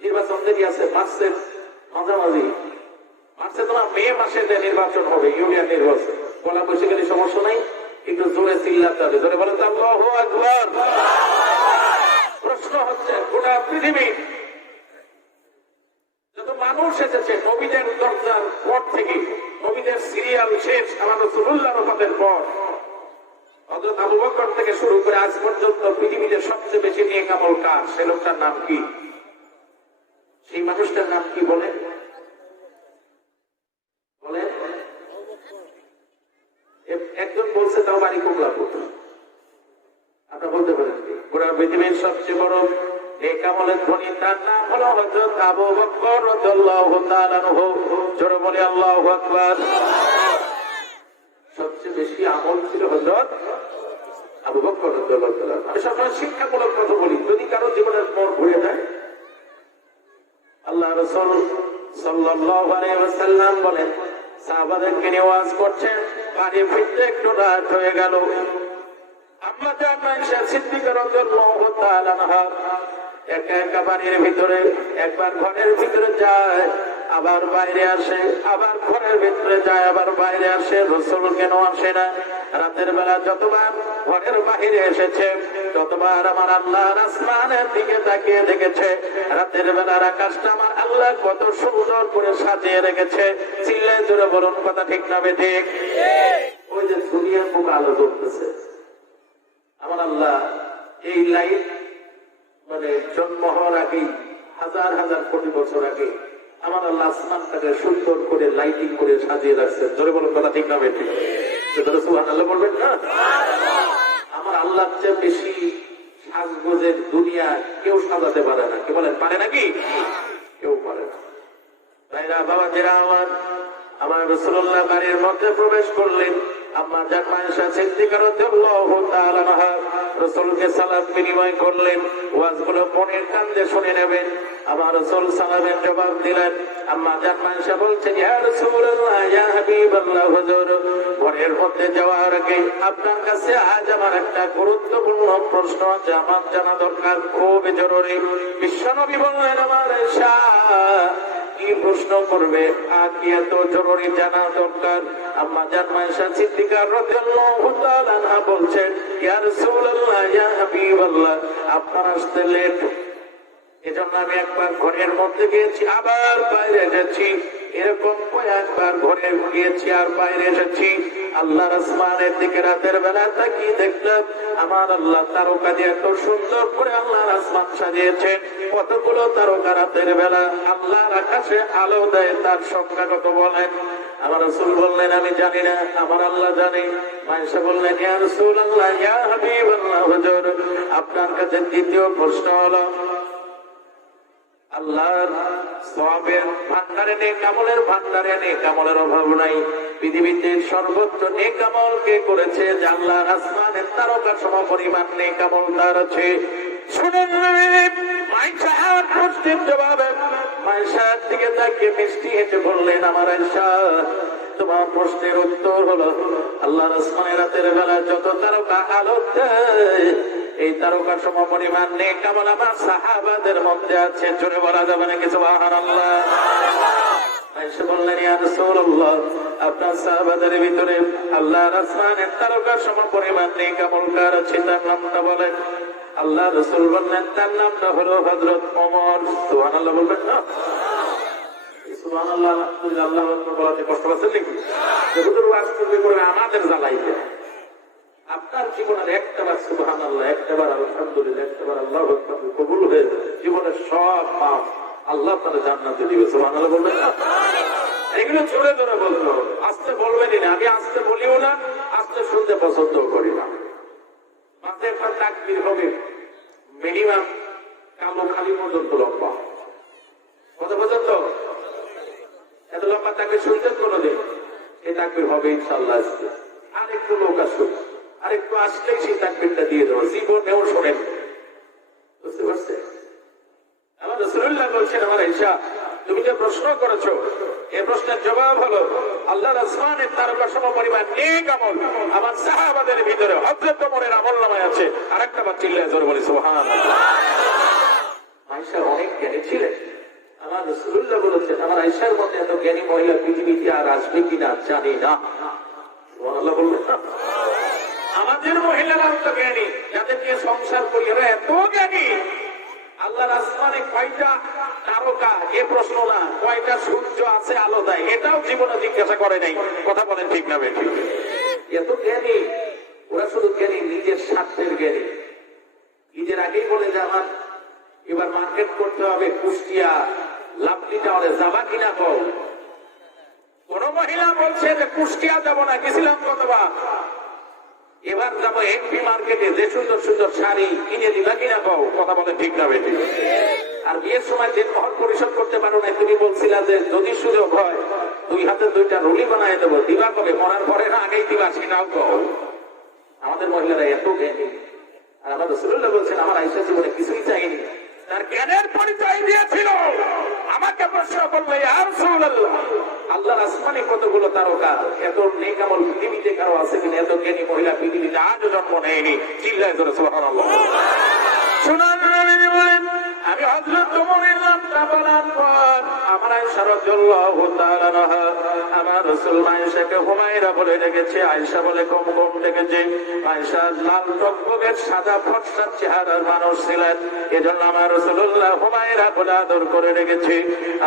নির্বাচন দেরি আছে, মার্চের মাঝামাঝি। মার্চে তোমার মে মাসে নির্বাচন হবে, ইউনিয়ন নির্বাচন। গলা বসে গেলে সমস্যা নাই, একটু জোরে চিল্লাতে হবে। জোরে বলেন আল্লাহু আকবার। প্রশ্ন হচ্ছে, গোটা পৃথিবী যত মানুষ এসেছে নবীদের দরজার পর থেকে, নবীদের সিরিয়াল শেষ আমার রাসূলুল্লাহর ওফাতের পর, হযরত আবু বকর থেকে শুরু করে আজ পর্যন্ত পৃথিবীতে সবচেয়ে বেশি নেক আমল কার? সে লোকটার নাম কি? সেই মানুষটার নাম কি বলে? বলে একজন বলছে, তাও বাড়ি কুমলাপুর। আপনারা বলতে পারেন কি? গোটা পৃথিবীর সবচেয়ে বড় নেক আমলের ধনী, তার নাম হলো হযরত আবু বকর রাদিয়াল্লাহু তাআলা আনহু। জোরে বলি আল্লাহু আকবার। সবচেয়ে বেশি আমল ছিল হযরত আবু বকর রাদিয়াল্লাহু তাআলা। আমি সবসময় শিক্ষামূলক কথা বলি, যদি কারো জীবনের মোড় ঘুরে যায়, আমার রাসূল সাল্লাল্লাহু আলাইহি ওয়াসাল্লাম বলেন, সাহাবাদেরকে নিয়ে ওয়াজ করছেন, বাড়ি ফিরতে একটু রাত হয়ে গেল। আম্মা জান আয়েশা সিদ্দিকা রাদিয়াল্লাহু তাআলা আনহা একা একা বাড়ির ভিতরে, একবার ঘরের ভিতরে যায়, আবার বাইরে আসে, আবার ঘরের ভিতরে যায়, আবার বাইরে আসে। রাসূল কেন আসে না? রাতের বেলা যতবার ঘরের বাহিরে এসেছে, ততবার আমার আল্লাহর আসমানের দিকে তাকিয়ে দেখেছে। রাতের বেলার আকাশটা আমার আল্লাহ কত সুন্দর করে সাজিয়ে রেখেছে। চিল্লায় জোরে বলুন, কথা ঠিক না বেঠিক? ওই যে দুনিয়ার মুখ আলো জ্বলতেছে, আমার আল্লাহ এই লাইট মানে জন্ম হওয়ার আগে, হাজার হাজার কোটি বছর আগে আমার আল্লাহ আসমানটাকে সুন্দর করে লাইটিং করে সাজিয়ে রাখছে। জোরে বলুন, কথা ঠিক না বেঠিক? সুবহানাল্লাহ বলবেন না? আমার আল্লাহর চেয়ে বেশি সাজগোজের দুনিয়া কেউ সাজাতে পারে না। কি বলেন, পারে নাকি? কেউ পারে না। ভাইরা বাবাজিরা আমার রাসূলুল্লাহ বাড়ির মধ্যে প্রবেশ করলেন। আম্মা জান আয়েশা সিদ্দিকা রাদিয়াল্লাহু তাআলা আনহা রাসূলকে সালাম বিনিময় করলেন। ওয়াজগুলো মনের কান্দে শুনে নেবেন। আমার রাসূল সালামের জবাব দিলেন। আম্মা জান আয়েশা বলছেন, ইয়া রাসূলুল্লাহ, ইয়া হাবিবাল্লাহ, হুজুর ঘরের মধ্যে যাওয়ার আগে আপনার কাছে আজ আমার একটা গুরুত্বপূর্ণ প্রশ্ন আছে, আমার জানা দরকার, খুব জরুরি। বিশ্বনবী বললেন, আমার আয়েশা কি প্রশ্ন করবে, আর কি এত জরুরি জানা দরকার? আম্মা জান আয়েশা সিদ্দিকা রাদিয়াল্লাহু তাআলা আনহা বলছেন, ইয়া রাসূলুল্লাহ, ইয়া হাবিবাল্লাহ, আপনার আসতে লেট, এজন্য আমি একবার ঘরের মধ্যে গিয়েছি, আবার বাইরে এসেছি। এরকম কয়েকবার ঘরে গিয়েছি আর বাইরে এসেছি। আল্লাহর আসমানের দিকে রাতের বেলা তাকিয়ে দেখলাম আমার আল্লাহ তারকা দিয়ে এত সুন্দর করে আল্লাহর আসমান সাজিয়েছেন। কতগুলো তারকা রাতের বেলা আল্লাহর আকাশে আলো দেয়, তার সংখ্যা কত বলেন? আমার রাসূল বললেন, আমি জানি না, আমার আল্লাহ জানে। আয়েশা বললেন, ইয়া রাসূলুল্লাহ, ইয়া হাবিবাল্লাহ, হুজুর আপনার কাছে দ্বিতীয় প্রশ্ন হলো, আল্লাহর সওয়াবের ভান্ডারে, নেক আমলের ভান্ডারে নেক আমলের অভাব নাই। পৃথিবীতে সর্বোচ্চ নেক আমল কে করেছে? যে আল্লাহর আসমানের তারকা সমপরিমাণ নেক আমল তার আছে। শুনুন, আয়েশা আর প্রশ্নের জবাবে আয়েশার দিকে তাকিয়ে মিষ্টি হেসে বললেন, আমার আয়েশা, তোমার প্রশ্নের উত্তর হলো, আল্লাহর আসমানের রাতের বেলা যত তারকা আলো দেয়, এই তারকার সমপরিমাণ নেক আমল আমার সাহাবাদের মধ্যে আছে। জোরে বলা যাবে নাকি সুবহানাল্লাহ? আয়েশা বললেন, ইয়া রাসূলুল্লাহ, আপনার সাহাবাদের ভিতরে আল্লাহর আসমানের তারকার সমপরিমাণ নেক আমল কার আছে, তার নামটা বলেন। আল্লাহ রাসূল বললেন, তার নামটা হলো হযরত ওমর। সুবহানাল্লাহ বলবেন না? সুবহানাল্লাহ, আল্লাহু আকবার বলাতে কষ্ট পাচ্ছেন নাকি? হুজুর ওয়াজ করে আমাদের জ্বালাইতে। আপনার জীবনের একটাবার সুবহানাল্লাহ, একটাবার আলহামদুলিল্লাহ, একটাবার আল্লাহু আকবার কবুল হয়ে যাবে, জীবনের সব পাপ আল্লাহ আপনাদের জান্নাতে দিবে। সুবহানাল্লাহ বলবেন না? এগুলো জোরে জোরে বলতে হবে, আস্তে বলবেনই না। আমি আস্তে বলিও না, আস্তে শুনতে পছন্দ করি না। মাঝে একটা তাকবীর হবে মিনিমাম কালো খালি পর্যন্ত লম্বা। কত পর্যন্ত? এত লম্বা তাকবীর শুনতেন কোনদিন? এই তাকবীর হবে ইনশাআল্লাহ। আজকে আরেকটু লোক আসুন, আরেকটু আসলেই সেই তাকবীরটা দিয়ে দেবো, জীবনেও শোনেন। বুঝতে পারছে? আমার রাসূলুল্লাহ বলছেন, আমার আয়েশা, তুমি যে প্রশ্ন করেছো, এই প্রশ্নের জবাব হলো, আল্লাহর আসমানের তারকা সমপরিমাণ নেক আমল আমার সাহাবাদের ভিতরে হযরত ওমরের আমলনামায় আছে। আরেকটা বার চিল্লায়ে জোরে বলি সুবহানাল্লাহ। আয়েশা অনেক জ্ঞানী ছিলেন। আমার রাসূলুল্লাহ বলেছেন, আমার আয়েশার মতো এত জ্ঞানী মহিলা পৃথিবীতে আর আসবে কিনা জানি না। সুবহানাল্লাহ বলবেন না? আমাদের মহিলারা তো জ্ঞানী, যাদের নিয়ে সংসার করি, এরা এত জ্ঞানী। আল্লাহর আসমানে কয়টা তারকা এ প্রশ্ন না, কয়টা সূর্য আছে আলো দেয় এটাও জীবনে জিজ্ঞাসা করে নাই। কথা বলেন ঠিক না বেঠিক? এত জ্ঞানী ওরা, শুধু জ্ঞানী নিজের স্বার্থের জ্ঞানী। ঈদের আগেই বলে যে আমার এবার মার্কেট করতে হবে, কুষ্টিয়া লাভলি টাওয়ারে যাবা কিনা কও? কোন মহিলা বলছে যে কুষ্টিয়া যাবো না, গেছিলাম কতবার, এবার যাবো এমপি মার্কেটে, যে সুন্দর সুন্দর শাড়ি কিনে দিবা কিনা কও? কথা বলে ঠিক না বেঠিক? আর বিয়ের সময় যে মহর পরিশোধ করতে পারো না, তুমি বলছিলা যে যদি সুযোগ হয় 2 হাতে 2টা রুলি বানায় দেবো, দিবা কবে? মরার পরে না আগেই দিবা, সেটাও কও? আমাদের মহিলারা এত জ্ঞানী। আর আমার রাসূলুল্লাহ বলছেন, আমার আয়েশা জীবনে কিছুই চাইনি, তার জ্ঞানের পরিচয় দিয়েছিল। আমাকে আমাকে প্রশ্ন করলে ইয়া রাসূলুল্লাহ, আল্লাহর আসমানে কতগুলো তারকা, এত নেক আমল পৃথিবীতে কারো আছে কিনা? এত জ্ঞানী মহিলা পৃথিবীতে আজও জন্ম নেয়নি। চিল্লায় জোরে সুবহানাল্লাহ। শোনার নবী বলেন, আমি হযরত ওমরের নামটা বলার পর আমার আয়েশা রাদিয়াল্লাহু তাআলা আনহা আমার রাসূল আয়েশাকে হুমায়রা বলে ডেকেছে। আয়েশা বলে কম কম ডেকেছে। আয়েশা লাল টকটকে সাদা ফর্সা চেহারার মানুষ ছিলেন, এজন্য আমার রাসূলুল্লাহ হুমায়রা বলে আদর করে ডেকেছে।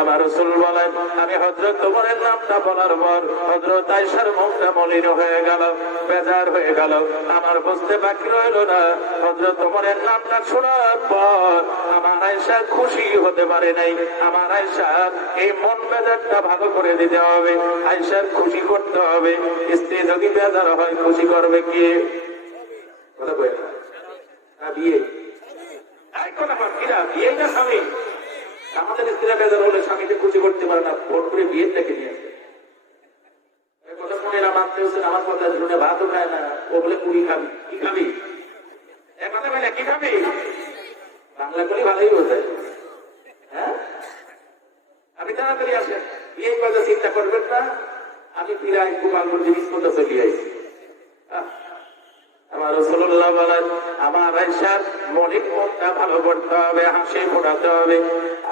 আমার রাসূল বলেন, আমি হযরত ওমরের নামটা বলার পর হযরত আয়েশার মুখটা মলিন হয়ে গেল, বেজার হয়ে গেল। আমার বুঝতে বাকি রইল না, হযরত ওমরের নামটা শোনার পর আমার আয়েশা খুশি হতে পারে নাই। আমার আয়েশার এই মন বেজারটা ভালো করে দিতে হবে, আয়েশার খুশি করতে হবে। স্ত্রী যদি বেজার হয় খুশি করবে কে? কথা বলে না, বিয়ে এই কথা কিরা বিয়ে না স্বামী। আমাদের স্ত্রীরা বেজার হলে স্বামীকে খুশি করতে পারে না, ভোট করে বিয়ের ডেকে নিয়ে আসে। কথা মনেরা মানতে হচ্ছে আমার কথা শুনে ভাতও খায় না, ও বলে পুরি খাবি। কি খাবি? এক কথা বলে কি খাবি? বাংলা বলি ভালোই বোঝায়। হ্যাঁ, আপনি তাড়াতাড়ি আসেন, এই কথা চিন্তা করবেন না। আমি প্রায় গোপালপুর জিনিস করতে চলে আইছি। আমার রাসূলুল্লাহ বলেন, আমার আয়েশার মনের মনটা ভালো করতে হবে, হাসি ফোটাতে হবে।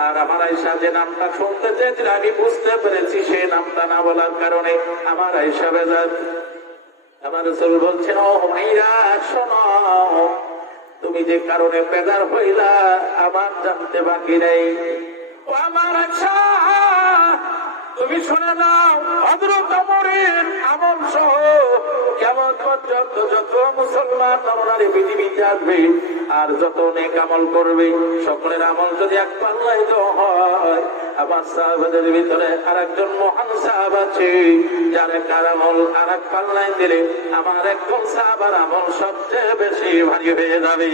আর আমার আয়েশা যে নামটা শুনতে চেয়েছিল আমি বুঝতে পেরেছি, সেই নামটা না বলার কারণে আমার আয়েশা বেজার। আমার রাসূল বলছেন, ও হুমায়রা শোনো, তুমি যে কারণে বেজার হইলা আমার জানতে বাকি নেই। ও আমার আয়েশা, তুমি শুনে নাও, হযরত ওমরের আমল সহ কিয়ামত পর্যন্ত যত মুসলমান নরনারী পৃথিবীতে আসবে আর যত নেক আমল করবে, সকলের আমল যদি এক পাল্লায় হয়, আমার সাহাবাদের ভিতরে আরেকজন মহান সাহাবা আছে, যার কার আমল আর এক পাল্লায় দিলে আমার একজন সাহাবার আমল সবচেয়ে বেশি ভারী হয়ে যাবে।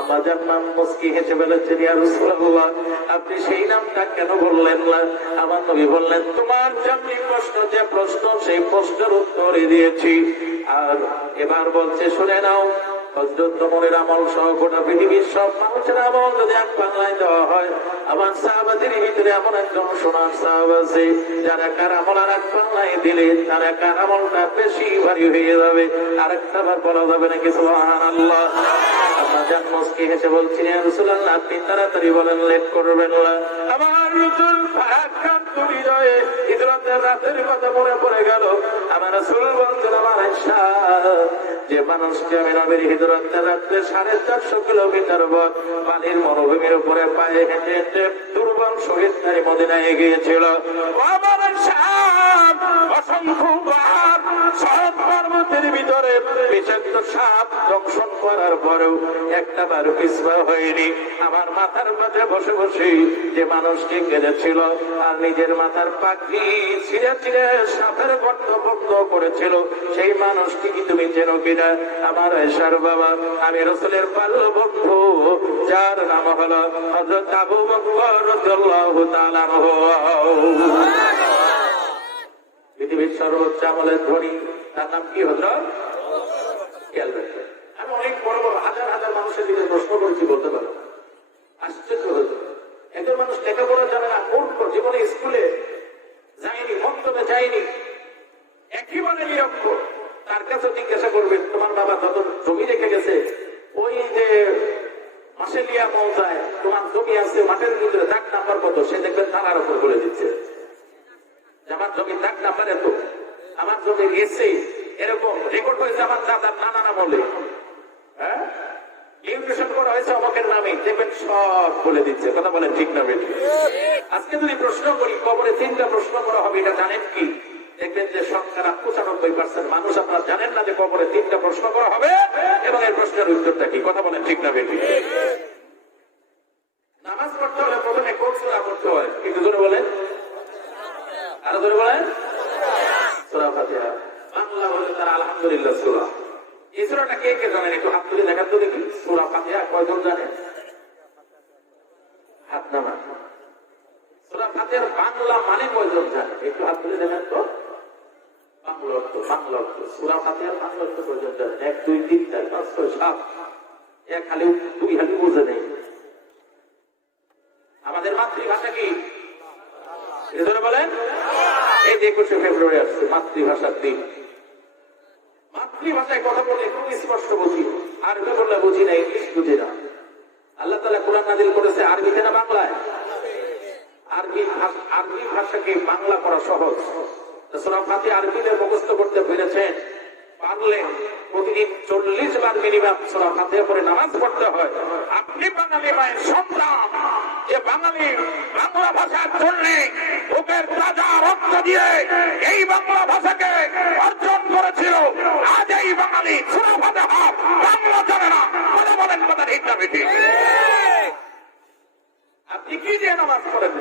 আম্মাজান নাম মুস্কি হেসে বলেছেন, ইয়া রাসূলুল্লাহ, আপনি সেই নামটা কেন বললেন না? আমার নবী বললেন, তোমার যেমনি প্রশ্ন, যে প্রশ্ন সেই প্রশ্নের উত্তরই দিয়েছি। আর এবার বলছে, শুনে নাও, হযরত ওমরের আমল সহ গোটা পৃথিবীর সব মানুষের আমল যদি এক পাল্লায় দেওয়া হয়, আমার সাহাবাদের ভিতরে এমন একজন সোনার সাহাবা আছে, যারা কার আমল আর এক পাল্লায় দিলে তার কার আমলটা বেশি ভারী হয়ে যাবে। আরেকটা বার বলা যাবে নাকি? সুবহানাল্লাহ। আম্মাজান মুস্কি হেসে বলছেন, ইয়া রাসূলুল্লাহ, আপনি তাড়াতাড়ি বলেন, লেট করবেন না। আমার রাসূল ফারাক্কান্ত হৃদয়ে হিজরতের রাতের কথা মনে পড়ে গেল। আমার রাসূল বলছেন, আমার আয়েশা, যে মানুষকে আমি নবীর হিজরতের রাতে 450 কিলোমিটার পথ পানির মরুভূমির উপরে পায়ে হেঁটে হেঁটে দুর্গম শহীদ মদিনায় গিয়েছিল। আমার আয়েশা অসংখ্যবার সব পর্বতের ভিতরে বিষাক্ত সাপ দংশন করার পরেও একটা বার পিছপা হয়নি। আমার মাথার মাঝে বসে বসে যে মানুষটি কেঁদেছিল আর নিজের মাথার পাখি ছিঁড়ে ছিঁড়ে সাপের গর্ত বন্ধ করেছিল, সেই মানুষটি কি তুমি চেনো কিনা? আমার আয়েশার বাবা, আমি রাসূলের বাল্য বন্ধু, যার নাম হলো হযরত আবু বকর রাদিয়াল্লাহু তাআলা আনহু। পৃথিবীর সর্বোচ্চ আমলের ধনী, তার নাম কি? হযরত। আমি অনেক বড় বড় হাজার হাজার মানুষের দিকে প্রশ্ন করেছি, বলতে পারো আশ্চর্য হয়েছে। একজন মানুষ লেখাপড়া জানে না, মূর্খ, জীবনে স্কুলে যায়নি, মক্তবে যায়নি, একেবারে নিরক্ষর। তার কাছে জিজ্ঞাসা করবেন, তোমার বাবা কত জমি রেখে গেছে? ওই যে মাসেলিয়া মৌজায় তোমার জমি আছে, মাঠের ভিতরে দাগ নাম্বার কত? সে দেখবেন তারার উপর বলে দিচ্ছে, আমার জমির দাগ নাম্বার এত, আমার জমির এসে এরকম রেকর্ড হয়েছে আমার দাদার নানার আমলে, হ্যাঁ, ইনফরমেশন করা হয়েছে আমাদের নামে, দেখবেন সব বলে দিচ্ছে। কথা বলেন ঠিক না বেশি? আজকে যদি প্রশ্ন করি, কবরে 3টা প্রশ্ন করা হবে, এটা জানেন কি? দেখবেন যে 95% মানুষ আপনারা জানেন না যে কবরে 3টা প্রশ্ন করা হবে এবং এর প্রশ্নের উত্তরটা কি। কথা বলেন ঠিক না বেশি? নামাজ পড়তে হলে প্রথমে কোন সূরা পড়তে হয়? একটু জোরে বলেন, আরো জোরে বলেন। সূরা ফাতিহা। বাংলা হলে তারা আলহামদুলিল্লাহ সূরা। এই সূরাটা কে কে জানেন? একটু হাত তুলে দেখান তো দেখি। সূরা ফাতিহা কয়জন জানেন? হাত নামান। সূরা ফাতিহার বাংলা মানে কয়জন জানেন? একটু হাত তুলে দেখান তো। বাংলা অর্থ, বাংলা অর্থ সূরা ফাতিহার বাংলা অর্থ কয়জন জানেন? 1 2 3 4 5 6 7। এক খালি 2 খালি বুঝে নেই। আমাদের মাতৃ বলেন? এই 21শে ফেব্রুয়ারি আসছে, মাতৃভাষার দিন। মাতৃভাষায় কথা বলে খুব স্পষ্ট বুঝি, আরবি বললে বুঝি না, ইংলিশ বুঝি না। আল্লাহ তাআলা কোরআন নাযিল করেছে আরবিতে না বাংলায়? আরবি ভাষাকে বাংলা করা সহজ। সূরা ফাতিহা আরবিতে মুখস্থ করতে পেরেছেন, পারলে প্রতিদিন 40 বার মিনিমাম সূরা ফাতিহা পড়ে নামাজ পড়তে হয়। আপনি বাঙালি মায়ের সন্তান, যে বাঙালি বাংলা ভাষার জন্য বুকের তাজা রক্ত দিয়ে এই বাংলা ভাষাকে অর্জন করেছিল। আজ এই বাঙালি সূরা ফাতিহা বাংলা জানে না। কথা বলেন, কথা ঠিক না বেঠিক? আপনি কি দিয়ে নামাজ পড়েন?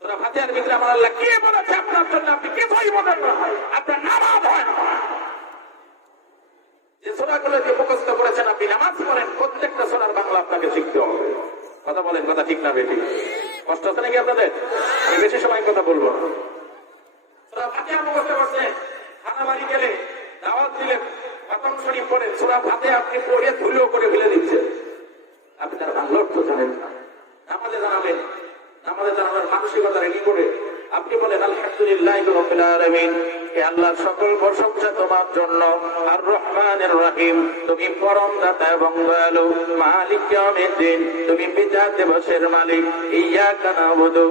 সূরা ফাতিহার ভিতরে আমার আল্লাহ কি বলেছে আপনার জন্য? আপনি কিছুই বলেন না, আপনার নামাজ হয় না। যে সূরাগুলো দিয়ে মুখস্থ করেছেন আপনি নামাজ পড়েন, প্রত্যেকটা সূরার বাংলা আপনাকে শিখতে হবে। কথা বলেন, কথা ঠিক না বেঠিক? কষ্ট হচ্ছে নাকি আপনাদের? আমি বেশি সময় কথা বলবো না। সূরা ফাতিহা মুখস্থ করছেন, খানা বাড়ি গেলে দাওয়াত দিলে খতম শরীফ পড়ে সূরা ফাতিহা আপনি পড়ে ধুলো করে ফেলে দিচ্ছেন, আপনি তার বাংলা অর্থ জানেন না। নামাজে জানাবেন, নামাজে জানাবেন মানসিকতা রেডি করে আপনি বলেন আলহামদুলিল্লাহি রাব্বিল আলামিন। হে আল্লাহ, সকল প্রশংসা তোমার জন্য। আর রহমানির রহিম, তুমি পরম দাতা এবং দয়ালু। মালিক ইয়াউমিদ্দিন, তুমি বিজয় দিবসের মালিক। ইয়াকা নাবুদু,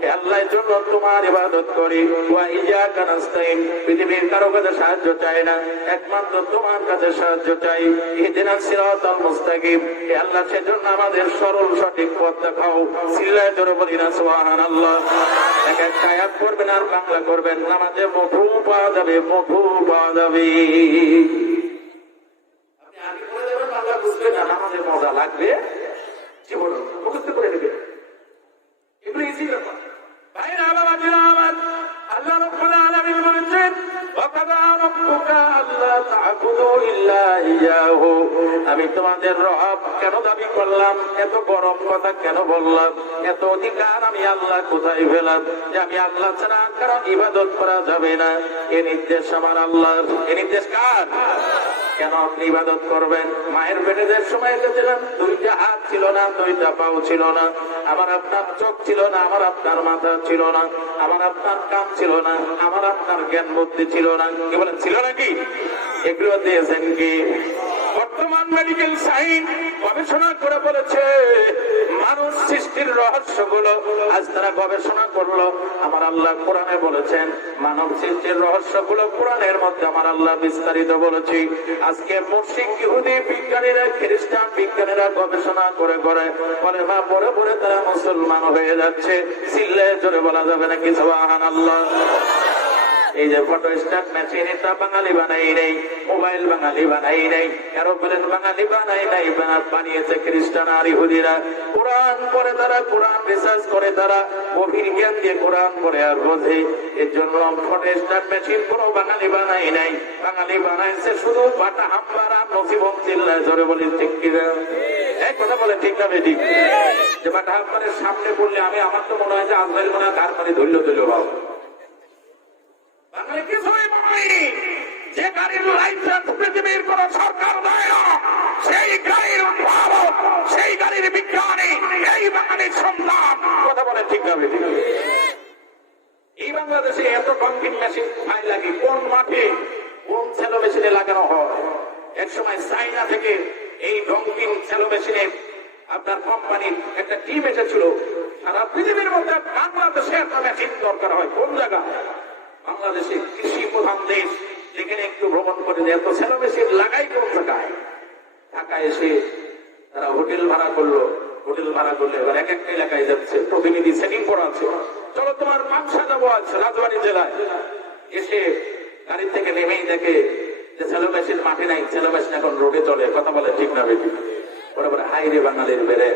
হে আল্লাহর জন্য তোমার ইবাদত করি। ওয়া ইয়াকা নাস্তাইন, পৃথিবীর কারো কাছে সাহায্য চাই না, একমাত্র তোমার কাছে সাহায্য চাই। ইহদিনাস সিরাতাল মুস্তাকিম, হে আল্লাহ সেজন্য আমাদের সরল সঠিক পথ দেখাও। সিল্লায়ে জোরে বলি না সুবহানাল্লাহ। এক একটা আয়াত করবেন আর বাংলা করবেন, নামাজে মফু পাওয়া যাবে, মফু পাওয়া যাবে। আপনি আগে করে দেবেন, বাংলা বুঝবেন না, নামাজে মজা লাগবে, জীবন মুখস্থ করে নেবেন। এগুলো ইজি ব্যাপার। ভাইরা বাবাজিরা আমার, আল্লাহ রাব্বুল আলামিন বলেছেন ওয়াকাদা রাব্বুকা আল্লা তা'বুদু ইল্লা ইয়াহু। আমি তোমাদের রব কেন দাবি করলাম? এত গরম কথা কেন বললাম? এত অধিকার আমি আল্লাহ কোথায় পেলাম যে আমি আল্লাহ ছাড়া কারো ইবাদত করা যাবে না? এই নির্দেশ আমার আল্লাহর। এই নির্দেশ কার? কেন আপনি ইবাদত করবেন? মায়ের পেটে যে সময় এসেছিলাম, দুইটা হাত ছিল না, দুইটা পাও ছিল না, আমার আপনার চোখ ছিল না, আমার আপনার মাথা ছিল না, আমার আপনার কান ছিল না, আমার আপনার জ্ঞান বুদ্ধি ছিল না। কি বলেন, ছিল নাকি? এগুলো দিয়েছেন কি? বর্তমান মেডিকেল সায়েন্স গবেষণা করে বলেছে মানুষ সৃষ্টির রহস্যগুলো আজ তারা গবেষণা করলো। আমার আল্লাহ কোরআনে বলেছেন মানব সৃষ্টির রহস্যগুলো কোরআনের মধ্যে আমার আল্লাহ বিস্তারিত বলেছি। আজকে মুশরিক ইহুদি বিজ্ঞানীরা, খ্রিস্টান বিজ্ঞানীরা গবেষণা করে করে কলেমা পড়ে পড়ে তারা মুসলমান হয়ে যাচ্ছে। চিল্লায়ে জোরে বলা যাবে নাকি সুবহানাল্লাহ? এই যে ফটো স্ট্যাট মেশিন, এটা বাঙালি বানাই নেই, মোবাইল বাঙালি বানাই নেই, এরোপ্লেন বাঙালি বানাই নাই, বানিয়েছে খ্রিস্টান আর ইহুদিরা। কোরআন পড়ে তারা, কোরআন রিসার্চ করে তারা, গভীর জ্ঞান দিয়ে কোরআন পড়ে আর বোঝে। এর জন্য ফটো স্ট্যাট মেশিন কোনো বাঙালি বানাই নাই, বাঙালি বানাইছে শুধু বাটা হাম্বার আর নসিবম। চিল্লায় জোরে বলি ঠিক কিনা? এই কথা বলে ঠিক না বেঠিক? যে বাটা হাম্বারের সামনে পড়লে আমার তো মনে হয় যে আজরাইল মনে হয় কার মানে ধরল ধরল বাবা। বাঙালি কিছুই পাই, যে গাড়ির লাইসেন্স পৃথিবীর কোন সরকার দেয় না, সেই গাড়ির উদ্ভাবক, সেই গাড়ির বিজ্ঞানী এই বাঙালির সন্তান। কথা বলে ঠিক না বেঠিক? এই বাংলাদেশে এত পাম্পিং মেশিন ফাইল লাগে কোন মাঠে, কোন সেলো মেশিনে লাগানো হয়? এক সময় চাইনা থেকে এই ডঙ্কিং সেলো মেশিনে আপনার কোম্পানির একটা টিম এসেছিল। সারা পৃথিবীর মধ্যে বাংলাদেশে একটা মেশিন দরকার হয় কোন জায়গা? বাংলাদেশে কৃষি প্রধান দেশ, যেখানে একটু ভ্রমণ করে এত সেলো মেশিন লাগাই কোন জায়গায়? ঢাকায় এসে তারা হোটেল ভাড়া করলো। হোটেল ভাড়া করলে এবার এক একটা এলাকায় যাচ্ছে, প্রতিনিধি সেটিং করা আছে, চলো তোমার পাংশা যাবো আজ রাজবাড়ী জেলায়। এসে গাড়ি থেকে নেমেই দেখে যে সেলো মেশিন মাঠে নাই, সেলো মেশিন এখন রোডে চলে। কথা বলে ঠিক না বেঠিক? ওরা বলে হাইরে বাঙালির বেড়ে,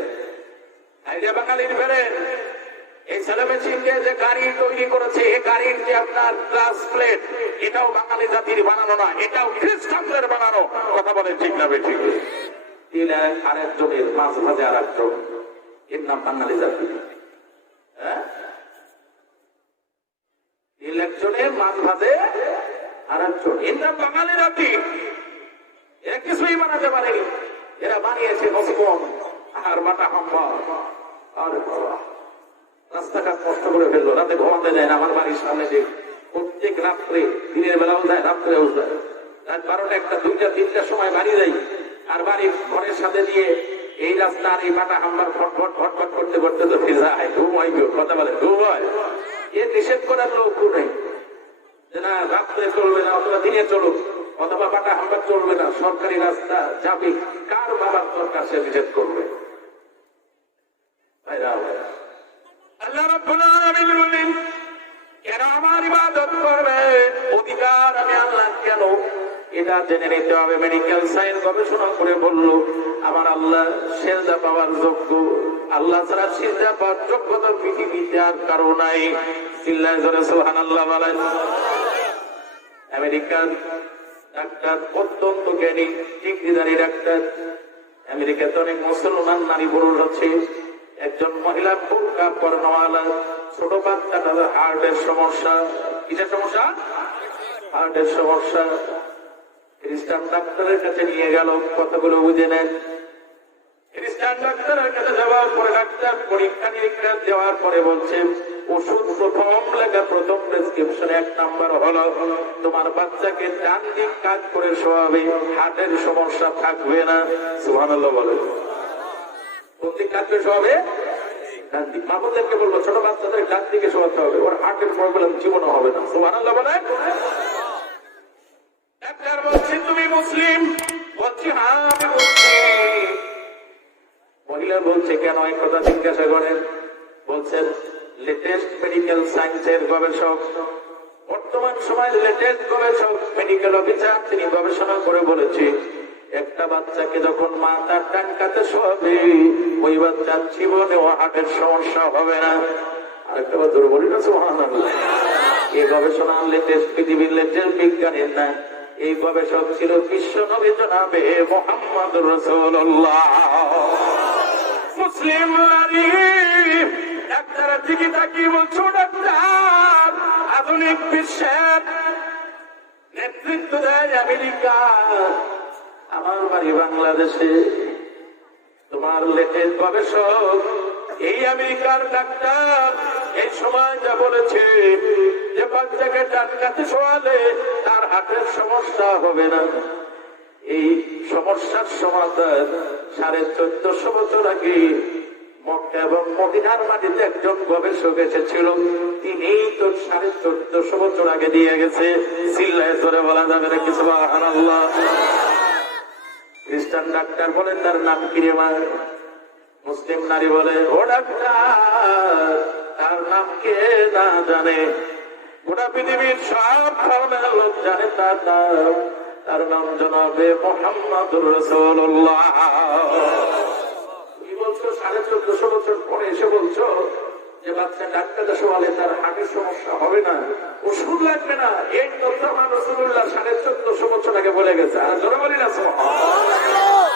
হাইরে বাঙালির বেড়ে। এই সেলো মেশিনকে যে গাড়ি তৈরি করেছে, এই গাড়ির যে আপনার গ্লাস প্লেট, এটাও বাঙালি জাতির বানানো না, এটাও খ্রিস্টানদের বানানো। কথা বলে ঠিক না বেঠিক? আরেকজনের মাছ ভাজে আর একজন, এর নাম বাঙালি জাতি। হ্যাঁ, একজনের মাছ ভাজে আর একজন, এর নাম বাঙালি জাতি। এরা কিছুই বানাতে পারেনি, এরা বানিয়েছে নসিবন আর বাটা হাম্বা। আর রাস্তাঘাট নষ্ট করে ফেললো, রাতে ঘুমাতে যায় না। আমার বাড়ির সামনে যে প্রত্যেক রাত্রে, দিনের বেলাও যায়, রাত্রেও যায়, রাত 12টা, 1টা, 2টা, 3টার সময় বাড়ি যাই, আর বাড়ির ঘরের সাথে দিয়ে এই রাস্তার এই বাটা হাম্বার ফটফট ফটফট করতে করতে তো যায়, ঘুমাই গো, কথা বলে ঘুমায়। এ নিষেধ করার লোক নেই যে না রাত্রে চলবে না, অথবা দিনে চলুক, অথবা বাটা হাম্বার চলবে না, সরকারি রাস্তা যাবে, কার বাবার দরকার সে নিষেধ করবে? আল্লাহ রাব্বুল আলামিন বলেন, কেন আমার ইবাদত করবে? অধিকার আমি আল্লাহ কেন, এটা জেনে নিতে হবে। মেডিকেল সায়েন্স গবেষণা করে বলল, আমার আল্লাহ সিজদা পাওয়ার যোগ্য, আল্লাহ ছাড়া সিজদা পাওয়ার যোগ্যতা পৃথিবীতে আর কারো নাই। চিল্লায় জোরে সুবহানাল্লাহ বলেন। আমেরিকার ডাক্তার, অত্যন্ত জ্ঞানী, ডিগ্রিধারী ডাক্তার। আমেরিকাতে অনেক মুসলমান নারী পুরুষ আছে। একজন মহিলা বোরকা পরনওয়ালা, ছোট বাচ্চা, তাদের হার্টের সমস্যা। কিসের সমস্যা? হার্টের সমস্যা। খ্রিস্টান ডাক্তারের কাছে নিয়ে গেল, কথাগুলো বুঝে নেন। খ্রিস্টান ডাক্তারের কাছে যাওয়ার পরে ডাক্তার পরীক্ষা নিরীক্ষা দেওয়ার পরে বলছে, ওষুধ প্রথম লেখা, প্রথম প্রেসক্রিপশনে 1 নাম্বার হলো তোমার বাচ্চাকে ডান দিক কাজ করে শোয়াবে, হার্টের সমস্যা থাকবে না। সুবহানাল্লাহ বলে। কোন দিক কাজ করে শোয়াবে? ডান দিক। মাহমুদদেরকে বলবো ছোট বাচ্চাদের ডান দিকে শোয়াতে হবে, ওর হার্টের প্রবলেম জীবনে হবে না। সুবহানাল্লাহ বলে। ডাক্তার বলছে তুমি মুসলিম? বলছি হ্যাঁ আমি মুসলিম। মহিলা বলছে কেন এই কথা জিজ্ঞাসা করেন? বলছেন লেটেস্ট মেডিকেল সায়েন্সের গবেষক, বর্তমান সময়ের লেটেস্ট গবেষক, মেডিকেল অফিসার, তিনি গবেষণা করে বলেছে একটা বাচ্চাকে যখন মা তার ডান কাতে শোয়াবে, ওই বাচ্চার জীবনে ও হার্টের সমস্যা হবে না। আরেকটা বছর বলি না সুবহানাল্লাহ। এই গবেষণা লেটেস্ট, পৃথিবীর লেটেস্ট বিজ্ঞানীর না, এই গবেষক ছিল বিশ্ব নবী জনাবে মুহাম্মদুর রাসূলুল্লাহ। মুসলিম নারী ডাক্তার দিকে তাকিয়ে বলছো, ডাক্তার আধুনিক বিশ্বের নেতৃত্ব দেয় আমেরিকা, আমার বাড়ি বাংলাদেশে। তোমার লেটেস্ট গবেষক এই আমেরিকার ডাক্তার এই সময় যা বলেছে যে বাচ্চাকে ডান কাতে শোয়ালে তার হার্টের সমস্যা হবে না, এই সমস্যার সমাধান 1450 বছর আগে মক্কা এবং মদিনার মাটিতে একজন গবেষক এসেছিল, তিনি তো 1450 বছর আগে দিয়ে গেছে। চিল্লায় জোরে বলা যাবে না কি সুবহানাল্লাহ? খ্রিস্টান ডাক্তার বলে তার নাম কি রে মা? মুসলিম নারী বলে ও ডাক্তার তার নাম কে না জানে? গোটা পৃথিবীর সব ধর্মের লোক জানে তার নাম, তার নাম জনাবে মুহাম্মদুর রাসূলুল্লাহ। তুমি বলছো 1450 বছর পরে এসে বলছো যে বাচ্চা ডাক্তারটা শোয়ালে তার হার্টের সমস্যা হবে না, ওষুধ লাগবে না। এই তথ্য আমার রাসূলুল্লাহ 1450 বছর আগে বলে গেছে। আর জোরে বলি না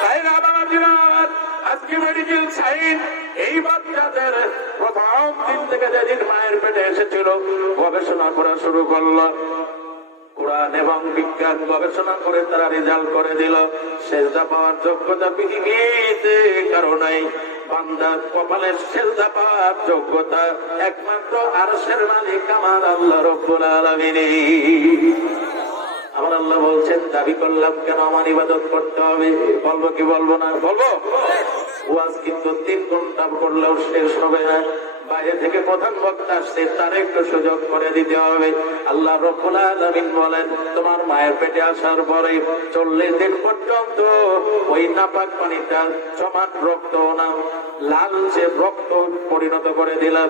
তাই না বাবা জিনাত? আজকে মেডিকেল সায়েন্স এই বাচ্চাদের প্রথম দিন থেকে যেদিন মায়ের পেটে এসেছিল গবেষণা করা শুরু করলো, কোরআন এবং বিজ্ঞান গবেষণা করে তারা রেজাল্ট করে দিল সিজদা পাওয়ার যোগ্যতা পৃথিবীতে কারো নাই। বান্দা কপালের সিজদা পাওয়ার যোগ্যতা একমাত্র আরশের মালিক আমার আল্লাহ রাব্বুল আলামিন। আমার আল্লাহ বলছেন দাবি করলাম কেন আমার ইবাদত করতে হবে? বলবো কি বলবো না? বলবো। ওয়াজ কিন্তু 3 ঘন্টা করলেও শেষ হবে না। বাইরে থেকে প্রধান বক্তা আসছে, তার একটু সুযোগ করে দিতে হবে। আল্লাহ রাব্বুল আলামিন বলেন তোমার মায়ের পেটে আসার পরে 40 দিন পর্যন্ত ওই নাপাক পানিটা জমাট রক্ত না লালচে রক্ত পরিণত করে দিলাম।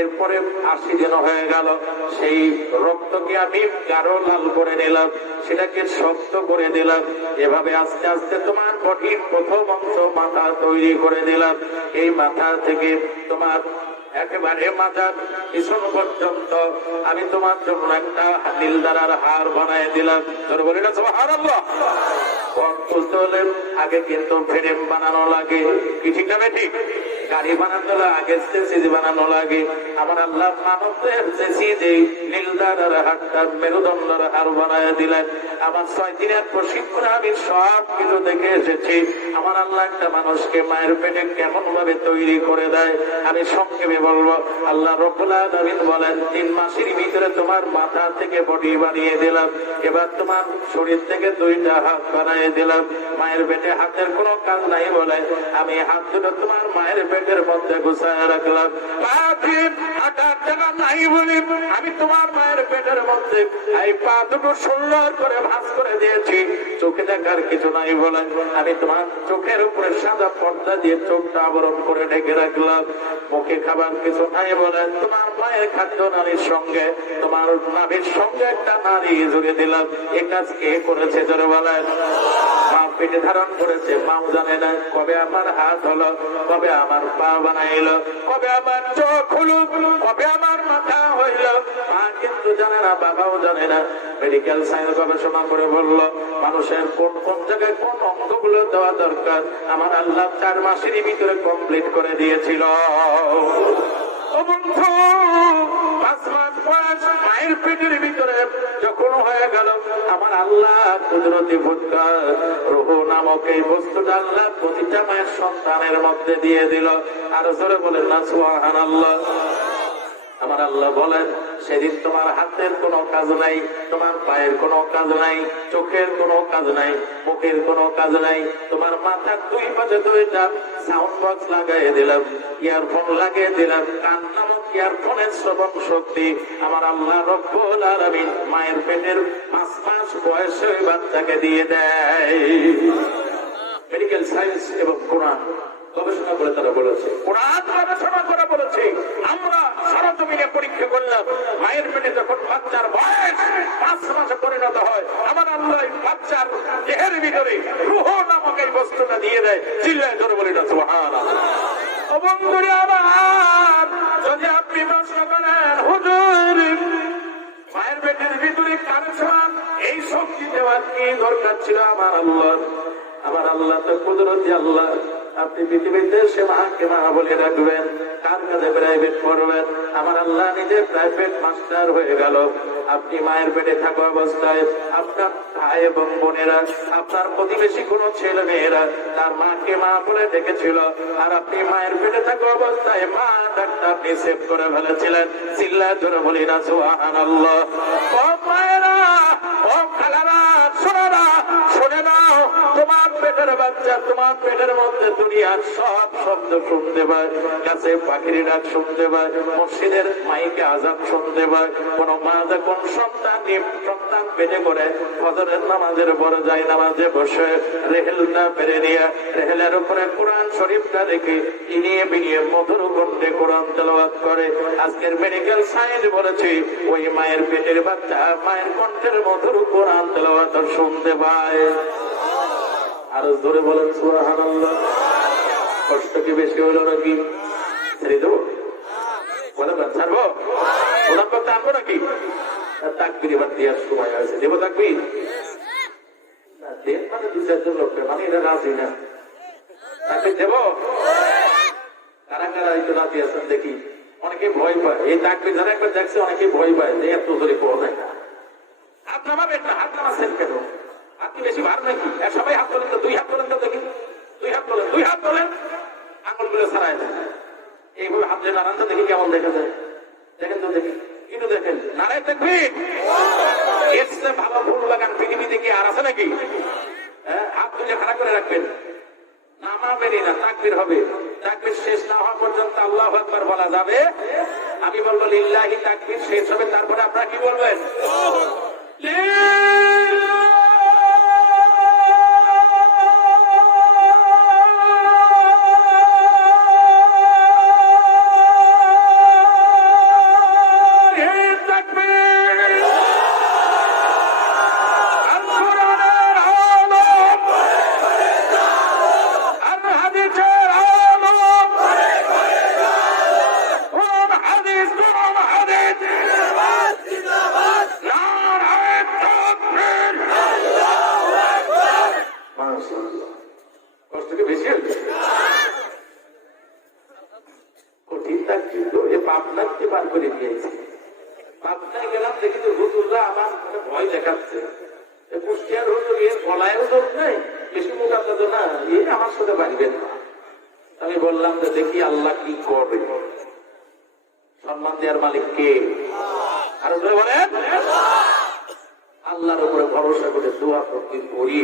এরপরে 80 দিন হয়ে গেল, সেই রক্তকে আমি গাঢ় লাল করে নিলাম, সেটাকে শক্ত করে দিলাম। এভাবে আস্তে আস্তে তোমার বডির প্রথম অংশ মাথা তৈরি করে দিলাম। এই মাথা থেকে তোমার একেবারে মাথার পিছন পর্যন্ত আমি তোমার জন্য একটা নীল দ্বারার হার বানায় দিলাম। তোর বলি না সুবহানাল্লাহ। আগে কিন্তু ফ্রেম বানানো লাগে, কি ঠিক না ঠিক? গাড়ি বানাতে হলে আগে চেসিস বানানো লাগে। আমার আল্লাহ মানবদের চেসিসে নীলদারের হাড়টা মেরুদণ্ডের হাড় বানায় দিলেন। আমার 6 দিনের প্রশিক্ষণে আমি সব কিছু দেখে এসেছি। আমার আল্লাহ একটা মানুষকে মায়ের পেটে কেমন ভাবে তৈরি করে দেয় আমি সংক্ষেপে বলবো। আল্লাহ রব্বুল আলামিন বলেন 3 মাসের ভিতরে তোমার মাথা থেকে বডি বানিয়ে দিলাম, এবার তোমার শরীর থেকে 2টা হাত বানিয়ে দিলাম। মায়ের পেটে হাতের কোনো কাজ নাই বলে আমি হাত দুটো তোমার মায়ের পেটের মধ্যে গুছায় রাখলাম। হাঁটার জায়গা নাই বলে আমি তোমার মায়ের পেটের মধ্যে এই পা দুটো সুন্দর করে ভাঁজ করে দিয়েছি। চোখে দেখার কিছু নাই বলে আমি তোমার চোখের উপরে সাদা পর্দা দিয়ে চোখটা আবরণ করে ঢেকে রাখলাম। মুখে খাবার কিছু নাই বলে তোমার মায়ের খাদ্য নারীর সঙ্গে তোমার নাভির সঙ্গে একটা নারী জুড়ে দিলাম। এ কাজ কে করেছে জোরে বলেন? মা পেটে ধারণ করেছে, মাও জানে না কবে আমার হাত হলো, কবে আমার পা বানাইলো, কবে আমার চোখ হলো, কবে আমার মাথা হইল। মা কিন্তু জানে না, বাবাও জানে না। মেডিকেল সায়েন্স গবেষণা করে বললো মানুষের কোন কোন জায়গায় কোন অঙ্গগুলো দেওয়া দরকার আমার আল্লাহ 4 মাসের ভিতরে কমপ্লিট করে দিয়েছিল। ও বন্ধু, 5 মাস বয়স মায়ের পেটের ভিতরে যখন হয়ে গেল আমার আল্লাহ কুদরতি ফুটকা রূহ নামক এই বস্তুটা আল্লাহ প্রতিটা মায়ের সন্তানের মধ্যে দিয়ে দিল। আর জোরে বলেন না সুবহানাল্লাহ। আমার আল্লাহ বলেন সেদিন তোমার হাতের কোনো কাজ নাই, তোমার পায়ের কোনো কাজ নাই, চোখের কোনো কাজ নাই, মুখের কোনো কাজ নাই। তোমার মাথার 2 পাশে 2টা সাউন্ড বক্স লাগাই দিলাম, ইয়ারফোন লাগিয়ে দিলাম। কান নামক ইয়ারফোনের শ্রবণ শক্তি আমার আল্লাহ রব্বুল আলামিন মায়ের পেটের 5 মাস বয়সে ওই বাচ্চাকে দিয়ে দেয়। মেডিকেল সায়েন্স এবং কোরআন গবেষণা করে তারা বলেছে, কোরআন গবেষণা করে বলেছে, আমরা সারা জমিনে পরীক্ষা করলাম মায়ের পেটে যখন বাচ্চার বয়স 5 মাসে পরিণত হয় আমার আল্লাহ বাচ্চার দেহের ভিতরে রূহ নামক এই বস্তুটা দিয়ে দেয়। চিল্লায় ধরে বলি না সুবহানাল্লাহ। ও বন্ধুরা আমার, যদি আপনি প্রশ্ন করেন হুজুর মায়ের পেটের ভিতরে কারণ এই শক্তি দেওয়ার কি দরকার ছিল আমার আল্লাহ? আমার আল্লাহ তো কুদরতি আল্লাহ। আপনি পৃথিবীতে সে মাকে মা বলে রাখবেন, কার কাছে প্রাইভেট পড়বেন? আমার আল্লাহ নিজে প্রাইভেট মাস্টার হয়ে গেল। আপনি মায়ের পেটে থাকা অবস্থায় আপনার ভাই এবং বোনেরা, আপনার প্রতিবেশী কোনো ছেলে মেয়েরা তার মাকে মা বলে ডেকেছিল, আর আপনি মায়ের পেটে থাকা অবস্থায় মা ডাক্তার আপনি সেভ করে ফেলেছিলেন। চিল্লায় ধরে বলি না সুবহানাল্লাহ। ও মায়েরা, ও খালারা, শোনারা, শুনে নাও, তোমার পেটের বাচ্চা তোমার পেটের মধ্যে দুনিয়ার সব শব্দ শুনতে পায়, কাছে পাখির ডাক শুনতে পায়, মসজিদের মাইকে আজান শুনতে পায়। কোন মা যখন সন্তান পেটে করে ফজরের নামাজের পরে যায় নামাজে বসে রেহেলটা পেরে নিয়ে রেহেলের উপরে কোরআন শরীফটা রেখে ইনিয়ে বিনিয়ে মধুর কণ্ঠে কোরআন তেলাওয়াত করে। আজকের মেডিকেল সায়েন্স বলেছে ওই মায়ের পেটের বাচ্চা মায়ের কণ্ঠের মধুর কোরআন তেলাওয়াত শুনতে পায়। আরো জোরে বলেন সুবহানাল্লাহ। কষ্ট কি বেশি হইল নাকি? ছেড়ে দেবো? বলে ছাড়বো? প্রধান করতে আনবো নাকি? তাকবীর এবার দেওয়ার সময় হয়েছে, দেবো তাকবীর? দেন মানে 2-4 জন লোককে, মানে এটা রাজি না। তাকবীর দেবো? কারা কারা একটু রাজি আছেন দেখি? অনেকে ভয় পায় এই তাকবীর, যারা একবার দেখছে অনেকে ভয় পায় যে এত জোরে পড়ে না। হাত নামাবেন না, হাত নামাচ্ছেন কেন? আপনি বেশি ভার নাকি? সবাই হাত তোলেন তো, 2 হাত তোলেন তো দেখি, 2 হাত তোলেন, 2 হাত তোলেন, আঙুলগুলো ছাড়াই দেন। এইভাবে হাত দিয়ে নাড়ান তো দেখি কেমন দেখা যায়। দেখেন তো দেখি, একটু দেখেন, নাড়াই দেখবেন। এর চেয়ে ভালো ফুল বাগান পৃথিবীতে কি আর আছে নাকি? হাত তুলে খাড়া করে রাখবেন, নামাবেনই না, তাকবীর হবে। তাকবীর শেষ না হওয়া পর্যন্ত আল্লাহু আকবার বলা যাবে। আমি বলবো লিল্লাহি, তাকবীর শেষ হবে, তারপরে আপনারা কি বলবেন? চিন্তা কিন্তু এ পাবনাকে বার করে দিয়েছে। পাবনায় গেলাম, দেখি তো হুজুররা আমার ভয় দেখাচ্ছে। কুষ্টিয়ার হুজুর এর গলায়ও দোষ নেই, বেশি মোটা তো না, এ আমার সাথে পারবেন না। আমি বললাম যে দেখি আল্লাহ কি করবে। সম্মান দেওয়ার মালিক কে? আর বলেন আল্লাহর উপরে ভরসা করে দোয়া করতে করি।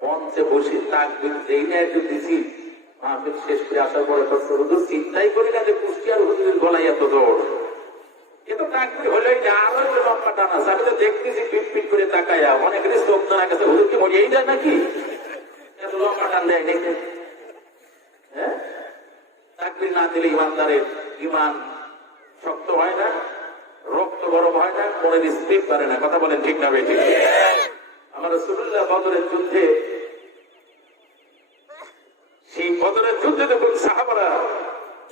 মঞ্চে বসে তাকবীর যেই না একটু দিছি, মাহফিল শেষ করে আসার পরে হুজুর চিন্তাই করি না যে কুষ্টিয়ার হুজুরের গলায় এত দৌড়। কিন্তু তাকবীর হলেই না, আরো একটু লম্বা টানা। আমি তো দেখতেছি পিট পিট করে তাকাইয়া, অনেক চোখ টানা গেছে, হুজুর কি মরিয়েই যায় নাকি? এত লম্বা টান দেয় নেই। হ্যাঁ, তাকবীর না দিলে ইমানদারের ইমান শক্ত হয় না, রক্ত গরম হয় না, মনের স্পিড পারে না। কথা বলেন ঠিক না বেঠিক? আমার রাসূলুল্লাহ বদরের যুদ্ধে, সেই বদরের যুদ্ধে যখন সাহাবারা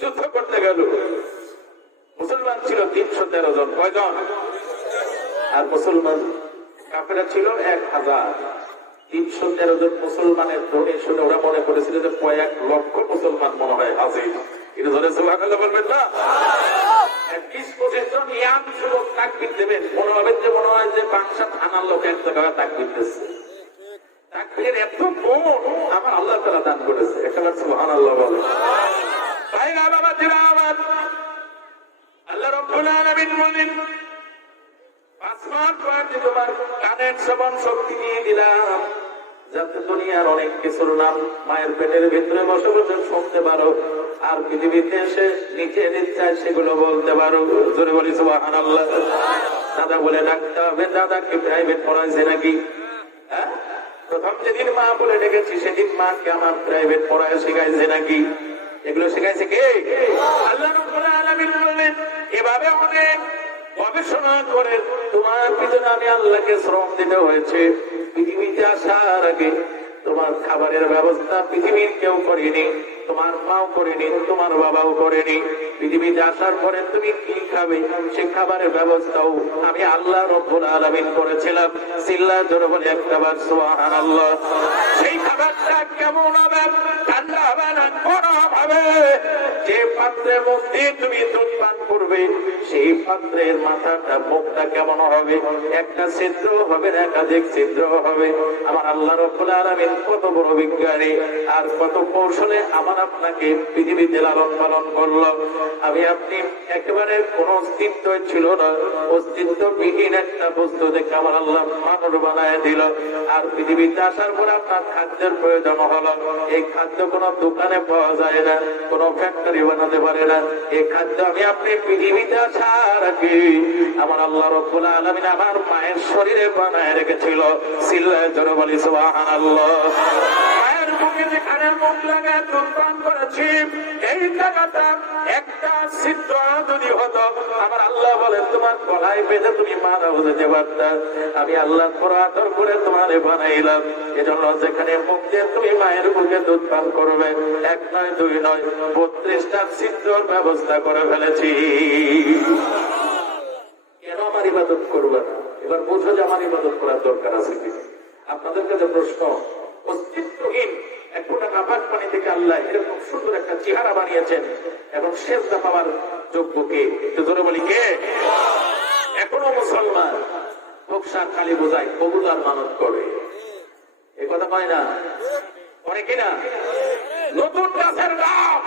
যুদ্ধ করতে গেল, মুসলমান ছিল 313 জন। কয়জন? আর মুসলমান কাফেরা ছিল 1000। 313 জন মুসলমানের ধ্বনি শুনে ওরা মনে করেছিল যে কয়েক লক্ষ মুসলমান মনে হয় হাজির। এটা ধরে সুবহানাল্লাহ বলবেন না? 20-25 জন ইয়াং যুবক তাকবীর দেবেন, মনে হবে যে বাংশা থানার লোক এক জায়গায় তাকবীর দিচ্ছে। তাকবীরের এত গুণ আমার আল্লাহ তাআলা দান করেছে। একবার সুবহানাল্লাহ বলেন। ভাইরা বাবা জিরাওয়াত, আল্লাহ রাব্বুল আলামিন বলেন, আসমান পানি তোমার কানের সমান শক্তি দিয়ে দিলাম, যাতে দুনিয়ার অনেক কিছুর নাম মায়ের পেটের ভিতরে বসে বসে শুনতে পারো, আর পৃথিবীতে এসে নিজের ইচ্ছায় সেগুলো বলতে পারো। জোরে বলি সুবহানাল্লাহ। দাদা বলে ডাকতে হবে, দাদাকে প্রাইভেট পড়াইছে নাকি? হ্যাঁ, প্রথম যেদিন মা বলে ডেকেছি সেদিন মাকে আমার প্রাইভেট পড়ায় শিখাইছে নাকি? এগুলো শিখাইছে কে? আল্লাহ রাব্বুল আলামিন বলেন, এভাবে অনেক গবেষণা করে তোমার পিছনে আমি আল্লাহকে শ্রম দিতে হয়েছে। পৃথিবীতে আসার আগে তোমার খাবারের ব্যবস্থা পৃথিবীর কেউ করেনি, তোমার মাও করেনি, তোমার বাবাও করেনি। পৃথিবীতে আসার পরে তুমি কি খাবে সে খাবারের ব্যবস্থাও আমি আল্লাহ রাব্বুল আলামিন করেছিলাম। চিল্লায় জোরে বলে একবার সুবহানাল্লাহ। সেই খাবারটা কেমন হবে? ঠান্ডা হবে না গরম হবে? যে পাত্রের মধ্যে তুমি দুধ পান করবে সেই পাত্রের মাথাটা মুখটা কেমন হবে? একটা ছিদ্র হবে না একাধিক ছিদ্র হবে? আমার আল্লাহ রাব্বুল আলামিন কত বড় বিজ্ঞানী আর কত কৌশলে আমার আপনাকে পৃথিবীতে লালন পালন করলো। আমি আপনি একেবারে কোন অস্তিত্ব ছিল না, অস্তিত্ববিহীন একটা বস্তু দেখে আমার আল্লাহ মানুষ বানায় দিল। আর পৃথিবীতে আসার পর আপনার খাদ্যের প্রয়োজন হলো। এই খাদ্য কোন দোকানে পাওয়া যায় না, কোন ফ্যাক্টরি বানাতে পারে না। এই খাদ্য আমি আপনি পৃথিবীতে আসার আগে আমার আল্লাহ রাব্বুল আলামিন আমার মায়ের শরীরে বানায় রেখেছিল। চিল্লায় জোরে বলি সুবহানাল্লাহ। মায়ের বুকে যেখানে মুখ লাগায় দুধ পান করেছি এই জায়গাটা একটা ছিদ্র যদি হতো আমার আল্লাহ বলেন তোমার গলায় বেঁধে তুমি মারাও যেতে পারতা। আমি আল্লাহ বড় আদর করে তোমারে বানাইলাম। এজন্য যেখানে মুখ দিয়ে তুমি মায়ের বুকে দুধ পান করবে, 1 নয় 2 নয় 32টা ছিদ্রর ব্যবস্থা করে ফেলেছি। কেন আমার ইবাদত করবে না? এবার বোঝো যে আমার ইবাদত করার দরকার আছে কি। আপনাদের কাছে প্রশ্ন, অস্তিত্বহীন এক ফোঁটা নাপাক পানি থেকে আল্লাহ এরকম সুন্দর একটা চেহারা বানিয়েছেন এবং সেজদা পাওয়ার যোগ্য কে? একটু জোরে বলি কে? এখনো মুসলমান বক্সার কালী বোঝায় কবুতর মানত করে, এ কথা পায় না? করে কিনা? নতুন গাছের ডাব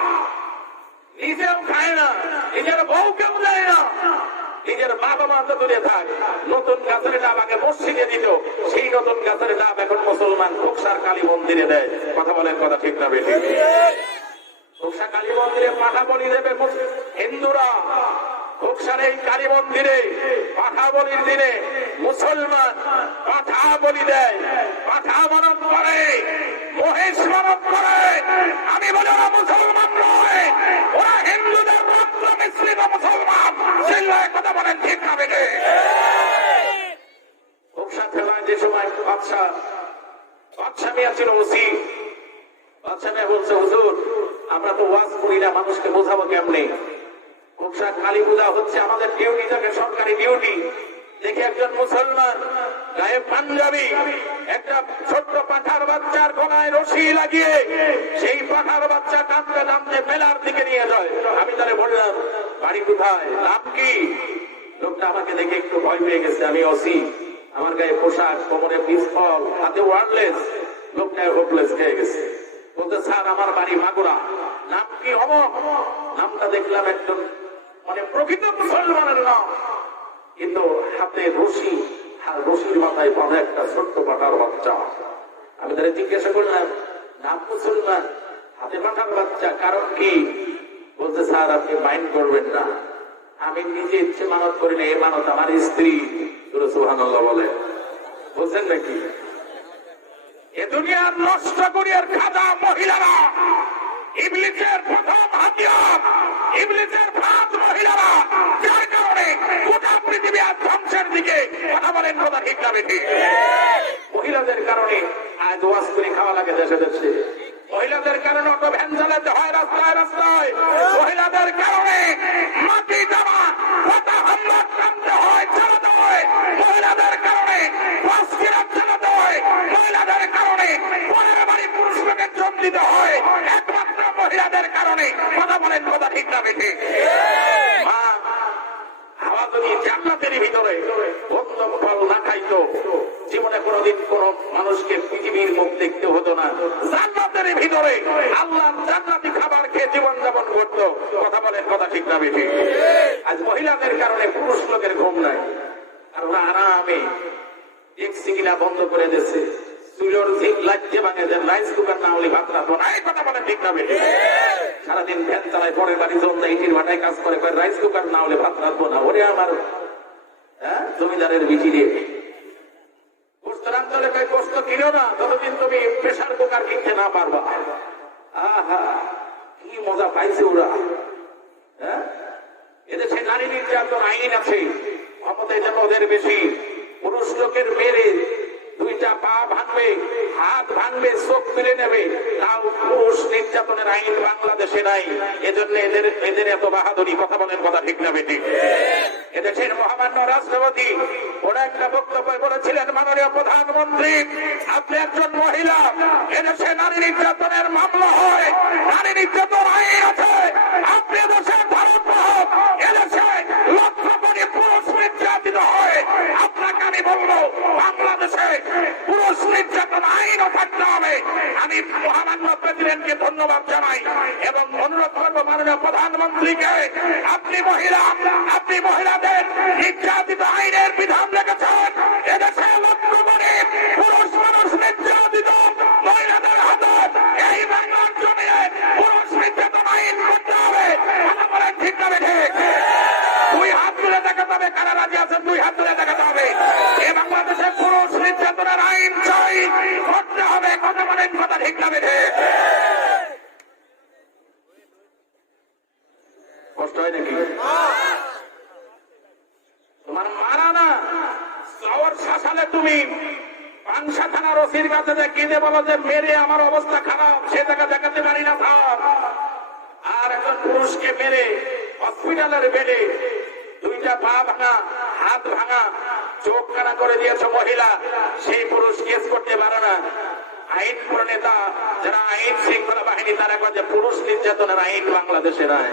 নিজেও খায় না, নিজের বউকেও দেয় না, নিজের বাবা মা তো দূরে থাক। নতুন গাছের ডাব আগে মসজিদে দিত, সেই নতুন গাছের ডাব এখন মুসলমান বক্সার কালী মন্দিরে দেয়। কথা বলেন, কথা ঠিক না বেঠিক? বক্সা কালী মন্দিরে পাঠা বলি দেবে হিন্দুরা। বক্সার এই কালী মন্দিরে পাঠা বলির দিনে মুসলমান পাঠা বলি দেয়, পাঠা মানত করে, মহেশ মানত করে। আমি বলি ওরা মুসলমান নয়, ওরা হিন্দুদের রক্ত মিশ্রিত মুসলমান। কথা বলেন ঠিক না বেঠে? বক্সা খেলায় যে সময় বাদশা মিয়া ছিল ওসি, বাদশা মিয়া বলছে হুজুর আমরা তো ওয়াজ করি না, মানুষকে বোঝাবো কেমনে? বক্সা কালী পূজা হচ্ছে আমাদের ডিউটি, থাকে সরকারি ডিউটি। দেখে একজন মুসলমান গায়ে পাঞ্জাবি, একটা ছোট্ট পাঠার বাচ্চার গলায় রশি লাগিয়ে সেই পাঠার বাচ্চা টানতে টানতে মেলার দিকে নিয়ে যায়। আমি তারে বললাম, বাড়ি কোথায়, নাম কি? লোকটা আমাকে দেখে একটু ভয় পেয়ে গেছে। আমি অসি, আমার গায়ে পোশাক, কোমরে পিস্তল, হাতে ওয়ারলেস। লোকটায় হোপলেস খেয়ে গেছে। বলতে, স্যার আমার বাড়ি মাগুরা। নাম কি? অমক। নামটা দেখলাম একজন মানে প্রকৃত মুসলমানের নাম, কিন্তু হাতে রশি, রশির মাথায় বাঁধা একটা ছোট্ট পাঠার বাচ্চা। আমি তারা জিজ্ঞাসা করলাম, নাম মুসলমান, হাতে পাঠার বাচ্চা, কারণ কি? বলতে, স্যার আপনি মাইন্ড করবেন না, আমি নিজে ইচ্ছে মানত করি না, এ মানত আমার স্ত্রী। সুবহানাল্লাহ বলে, বলছেন নাকি? এ দুনিয়ার নষ্ট করিয়ার খাজা মহিলারা, ইবলিসের প্রথম হাতিয়ার, ইবলিসের ফাঁদ মহিলারা, যার কারণে গোটা পৃথিবী আজ ধ্বংসের দিকে। কথা বলেন, কথা ঠিক না বেশি? মহিলাদের কারণে আজ ওয়াজ করে খাওয়া লাগে দেশে দেশে। মহিলাদের কারণে অটো ভ্যান চালাতে হয় রাস্তায় রাস্তায়। মহিলাদের কারণে মাটি জমা কথা হামলা টানতে হয়, চালাতে হয়। মহিলাদের কারণে বাস কিরাত চালাতে হয়। মহিলাদের কারণে পরের বাড়ি পুরুষ লোকের জন্ম দিতে হয়, একমাত্র মহিলাদের কারণে। কথা বলেন, কথা ঠিক না বেশি? হাওয়া যদি জান্নাতের ভিতরে বন্ধ ফল না খাইতো, জীবনে কোনদিন কোন মানুষকে পৃথিবীর মুখ দেখতে হতো না। জান্নাতের ভিতরে আল্লাহর জান্নাতি খাবার খেয়ে জীবন যাপন করতো। কথা বলেন, কথা ঠিক না বেশি? আজ মহিলাদের কারণে পুরুষ লোকের ঘুম নাই, আর ওরা আরামে এক সিগিলা বন্ধ করে দিচ্ছে। চুলোর লাজ্জে ভাঙে দেন, রাইস কুকার না হলে ভাত রাখবো না। এই কথা বলেন, ঠিক না বেশি? সারাদিন ফ্যান চালায়, পরের বাড়ি জল দেয়, ইটির ভাটায় কাজ করে, রাইস কুকার না হলে ভাত রাখবো না। ওরে আমার জমিদারের বিচি দিয়ে গোস্ত রাখতে হলে গোস্ত কিনো না, ততদিন তুমি প্রেসার কুকার কিনতে না পারবা। আহা, কি মজা পাইছে ওরা। এদেশে নারী নির্যাতন আইন আছে, ক্ষমতায় যেন ওদের বেশি। পুরুষ লোকের মেরে দুইটা পা ভাঙবে, হাত ভাঙবে, চোখ তুলে নেবে, তাও পুরুষ নির্যাতনের আইন বাংলাদেশে নাই। এজন্য এদের এত বাহাদুরি। কথা বলেন, কথা ঠিক না বেটি? এদেশের মহামান্য রাষ্ট্রপতি ওরা একটা বক্তব্য বলেছিলেন, মাননীয় প্রধানমন্ত্রী আপনি একজন মহিলা, এদেশে নারী নির্যাতনের মামলা হয়, নারী নির্যাতন আইন আছে, আপনি এদেশের ভারতবর্ষ, এদেশে লক্ষ কোটি পুরুষ নির্যাতিত হয়। আপনাকে আমি বলবো, বাংলাদেশে পুরুষ নির্যাতন আইনও থাকতে হবে। আমি মহামান্য প্রেসিডেন্টকে ধন্যবাদ জানাই এবং অনুরোধ করবো মাননীয় প্রধানমন্ত্রীকে, আপনি মহিলা, আপনি মহিলাদের নির্যাতিত আইনের বিধান রেখেছেন। এদেশে লক্ষ কোটি পুরুষ মানুষ নির্যাতিত, মহিলাদের হাতে এই বাংলার জমিনে পুরুষ নির্যাতন আইন করতে হবে। কথা বলেন, ঠিক না ঠিক? দুই হাত তুলে দেখাতে হবে, কারা রাজি আছেন দুই হাত তুলে দেখাতে হবে। এই বাংলাদেশে পুরুষ নির্যাতনের আইন চাই, করতে হবে। কথা বলেন, কথা ঠিক না ঠিক? কষ্ট হয় নাকি? তোমার মারা না চাওয়ার শাসালে তুমি পাংশা থানার ওসির কাছে যে কিনে বলো যে মেরে আমার অবস্থা খারাপ, সে জায়গা দেখাতে পারি না থাক। আর একজন পুরুষকে মেরে হসপিটালের বেডে দুইটা পা ভাঙা, হাত ভাঙা, চোখ কানা করে দিয়েছে মহিলা, সেই পুরুষ কেস করতে পারে না। আইন প্রণেতা যারা আইন শৃঙ্খলা বাহিনী, তারা কয় যে পুরুষ নির্যাতনের আইন বাংলাদেশে নাই।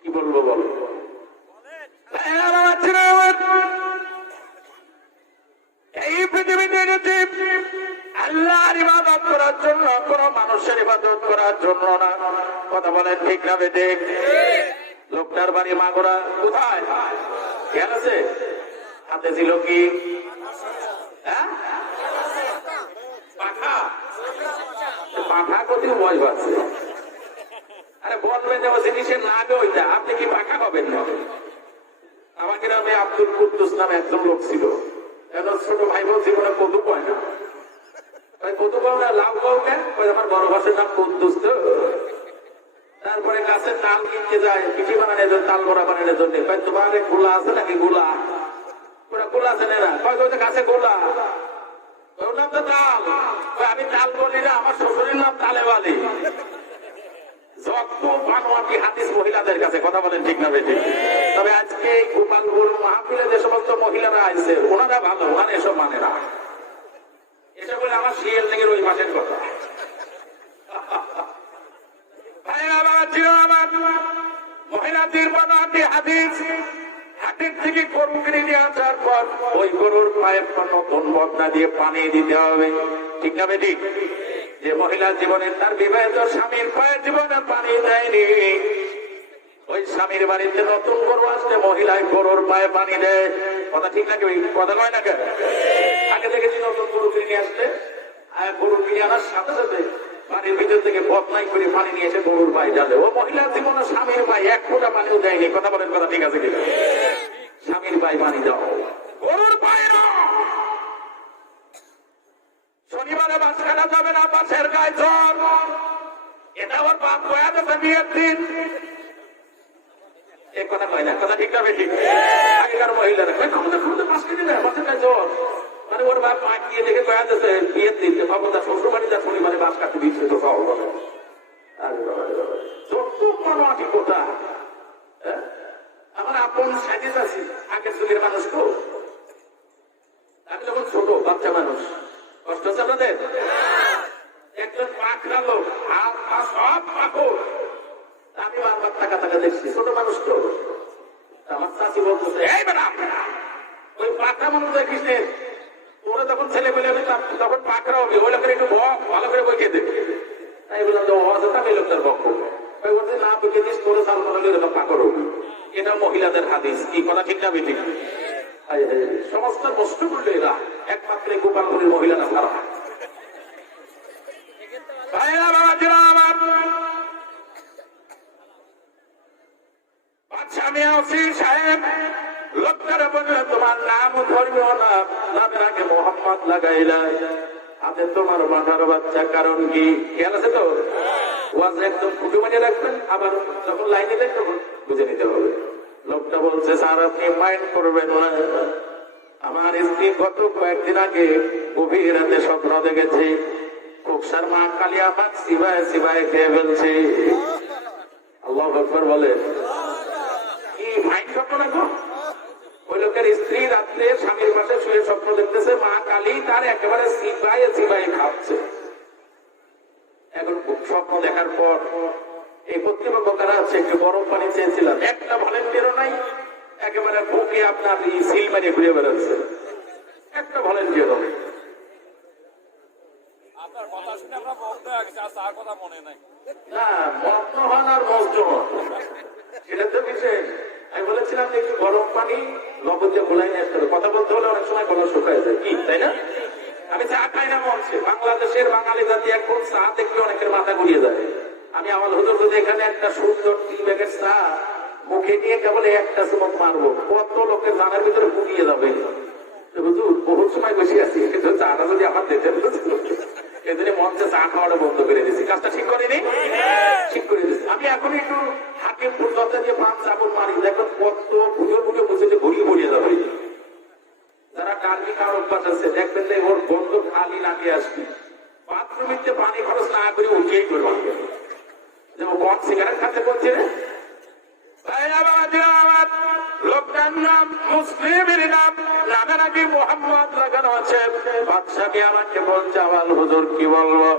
কি বলবো বল? এই পৃথিবীতে আল্লাহর ইবাদত করার জন্য, কোন মানুষের ইবাদত করার জন্য না। কথা বলেন, ঠিক না বেটে? লোকটার বাড়ি মাগুরা। কোথায় খেয়াল আছে? হাতে ছিল কি? পাখা। পাখা কোথাও ভয় পাচ্ছে। আরে বলবেন যে জিনিসের নামে ওইটা, আপনি কি পাখা হবেন না? আমাকে নামে আব্দুল কুদ্দুস নামে একজন লোক ছিল, ছোট ভাই বোন জীবনে কদু পায় না। কদু পাও না, লাউ পাও কেন? আমার বড় ভাষার নাম কুদ্দুস। তো তারপরে গাছের তাল কিনতে যায় পিঠি বানানোর জন্য, তাল বড়া বানানোর জন্য। তোমার গোলা আছে নাকি? গোলা ওরা গোলা চেনে না, গাছে গোলা, ওর নাম তো তাল। আমি তাল বলি না, আমার শ্বশুরের নাম তালেওয়ালি। যত বানোয়াটি হাদিস মহিলাদের কাছে, কথা বলেন ঠিক না বেঠিক? তবে আজকে এই গোপালপুর মাহফিলে যে সমস্ত মহিলারা আসছে ওনারা ভালো, ওনারা এসব মানে না। এসব বলে আমার শিয়াল থেকে ওই মাসের কথা। মহিলাদের বানোয়াটি হাদিস, হাটের থেকে গরু কিনে নিয়ে আসার পর ওই গরুর পায়ে নতুন বদনা দিয়ে পানি দিতে হবে, ঠিক না বেঠিক? যে মহিলা জীবনে তার বিবাহিত স্বামীর পায়ের জীবনে পানি দেয়নি, ওই স্বামীর বাড়িতে নতুন গরু আসলে মহিলায় গরুর পায়ে পানি দেয়, কথা ঠিক নাকি? কথা নয় না কেন? আগে দেখেছি নতুন গরু কিনে নিয়ে আসলে গরু কিনে আনার সাথে সাথে বাড়ির ভিতর থেকে বদনাই করে পানি নিয়ে এসে গরুর পায়ে ঢালে। ও মহিলা জীবনে স্বামীর পায়ে এক ফোঁটা পানিও দেয়নি, কথা বলেন কথা ঠিক আছে কিনা? স্বামীর পায়ে পানি দাও, গরুর পায়ে না। শনিবারে বাস কাটা যাবে না, বাসের গায়ে জ্বর, এটা আবার বাপ বয়া যাবে বিয়ের দিন। এক কথা কয় না, কথা ঠিক না বেঠিক? আগেকার মহিলারা ক্ষমতা ক্ষমতা বাস কেটে না, বাসের গায়ে জ্বর, মানে ওর বাপ মা গিয়ে দেখে কয়া যাচ্ছে বিয়ের দিন ক্ষমতা শ্বশুর বাড়ি যা শনিবারে বাস কাটতে দিচ্ছে তো সব যত মানোয়াটি কোথা। আমার আপন সাজিদ আছি, আগের যুগের মানুষ তো। আমি যখন ছোট বাচ্চা মানুষ, কষ্ট হচ্ছে আপনাদের? একজন পাখরা লোক আর সব পাখর, আমি বারবার টাকা টাকা দেখছি, ছোট মানুষ তো। আমার চাষি বলতেছে এই ম্যাডাম ওই পাখরা মানুষ দেখিস নে, ওরা যখন ছেলে পেলে হবে তখন পাখরা হবে, ওই লোকের একটু ভালো করে বইকে দেবে। তাই বললাম যে অবস্থা আমি লোকটার বক্ষ ওই বলছে না বইকে দিস, তোর সাল মনে হলে পাখর হবে। এটা মহিলাদের হাদিস, কি কথা ঠিক না বেঠিক? সমস্ত নষ্ট করলো এরা, একমাত্র গোপালপুরের মহিলারা ছাড়া। আমি আছি সাহেব, লোকটারা বললে তোমার নাম ধর্মীয় নাম, নামের আগে মোহাম্মদ লাগাইলা, হাতে তোমার মাথার বাচ্চা, কারণ কি খেয়াল আছে তো? ওয়াজ একদম ফুটে মানিয়ে রাখবেন, আবার যখন লাইনে দেন তখন বুঝে নিতে হবে। লোকটা বলছে স্যার আপনি মাইন্ড করবেন না, আমার স্ত্রী গত কয়েকদিন আগে গভীর রাতে স্বপ্ন দেখেছে কুকসার মা কালী আমার সিবায় সিবায় খেয়ে ফেলছে। আল্লাহু আকবার বলে। কি মাইন্ড স্বপ্ন দেখো? ওই লোকের স্ত্রী রাত্রে স্বামীর পাশে শুয়ে স্বপ্ন দেখতেছে মা কালী তার একেবারে সিবায় সিবায় খাচ্ছে। এখন স্বপ্ন দেখার পর এই কর্তৃপক্ষ কারা আছে, একটু গরম পানি চেয়েছিলাম, একটা ভলেন্টিয়ারও নাই, একেবারে বুকে আপনার সিল মারিয়ে ঘুরে বেড়াচ্ছে, একটা ভলেন্টিয়ার হবে। না মগ্ন হন আর মস্ত হন, সেটা তো বিশেষ। আমি বলেছিলাম যে একটু গরম পানি লবণ দিয়ে গোলাই নিয়ে আসতে হবে, কথা বলতে হলে অনেক সময় গলা শুকায় যায়, কি তাই না? আমি চা খাই না মনছে, বাংলাদেশের বাঙালি জাতি এখন চা দেখলে অনেকের মাথা ঘুরিয়ে যায়। আমি আমার হুজুর যদি এখানে একটা সুন্দর 3 প্যাকেট চা মুখে নিয়ে কেবল একটা চুমুক মারবো, কত লোকের জানার ভিতরে ঘুরিয়ে যাবে। হুজুর বহুত সময় বসে আছি, কিন্তু চাটা যদি আমার দিতেন, এদের মঞ্চে চা খাওয়াটা বন্ধ করে দিয়েছি। কাজটা ঠিক করিনি? ঠিক করে দিয়েছি। আমি এখন একটু হাতে ফুটবলটা দিয়ে 5 চাপড় মারি, দেখবেন কত ভুজো ভুজো বসে যে ঘুরিয়ে ঘুরিয়ে যাবে। যারা কার্মি খাওয়ার অভ্যাস আছে দেখবেন যে ওর গন্ধ খালি নাকে আসবে, বাথরুমিতে পানি খরচ না করে উঠেই করবো। যে ও কম সিগারেট খাতে বলছে, লোকটার নাম মুসলিমের নাম, নামের আগে মোহাম্মদ লাগানো আছে। বাদশাকে আমাকে বলছে আমার হুজুর কি বলবো,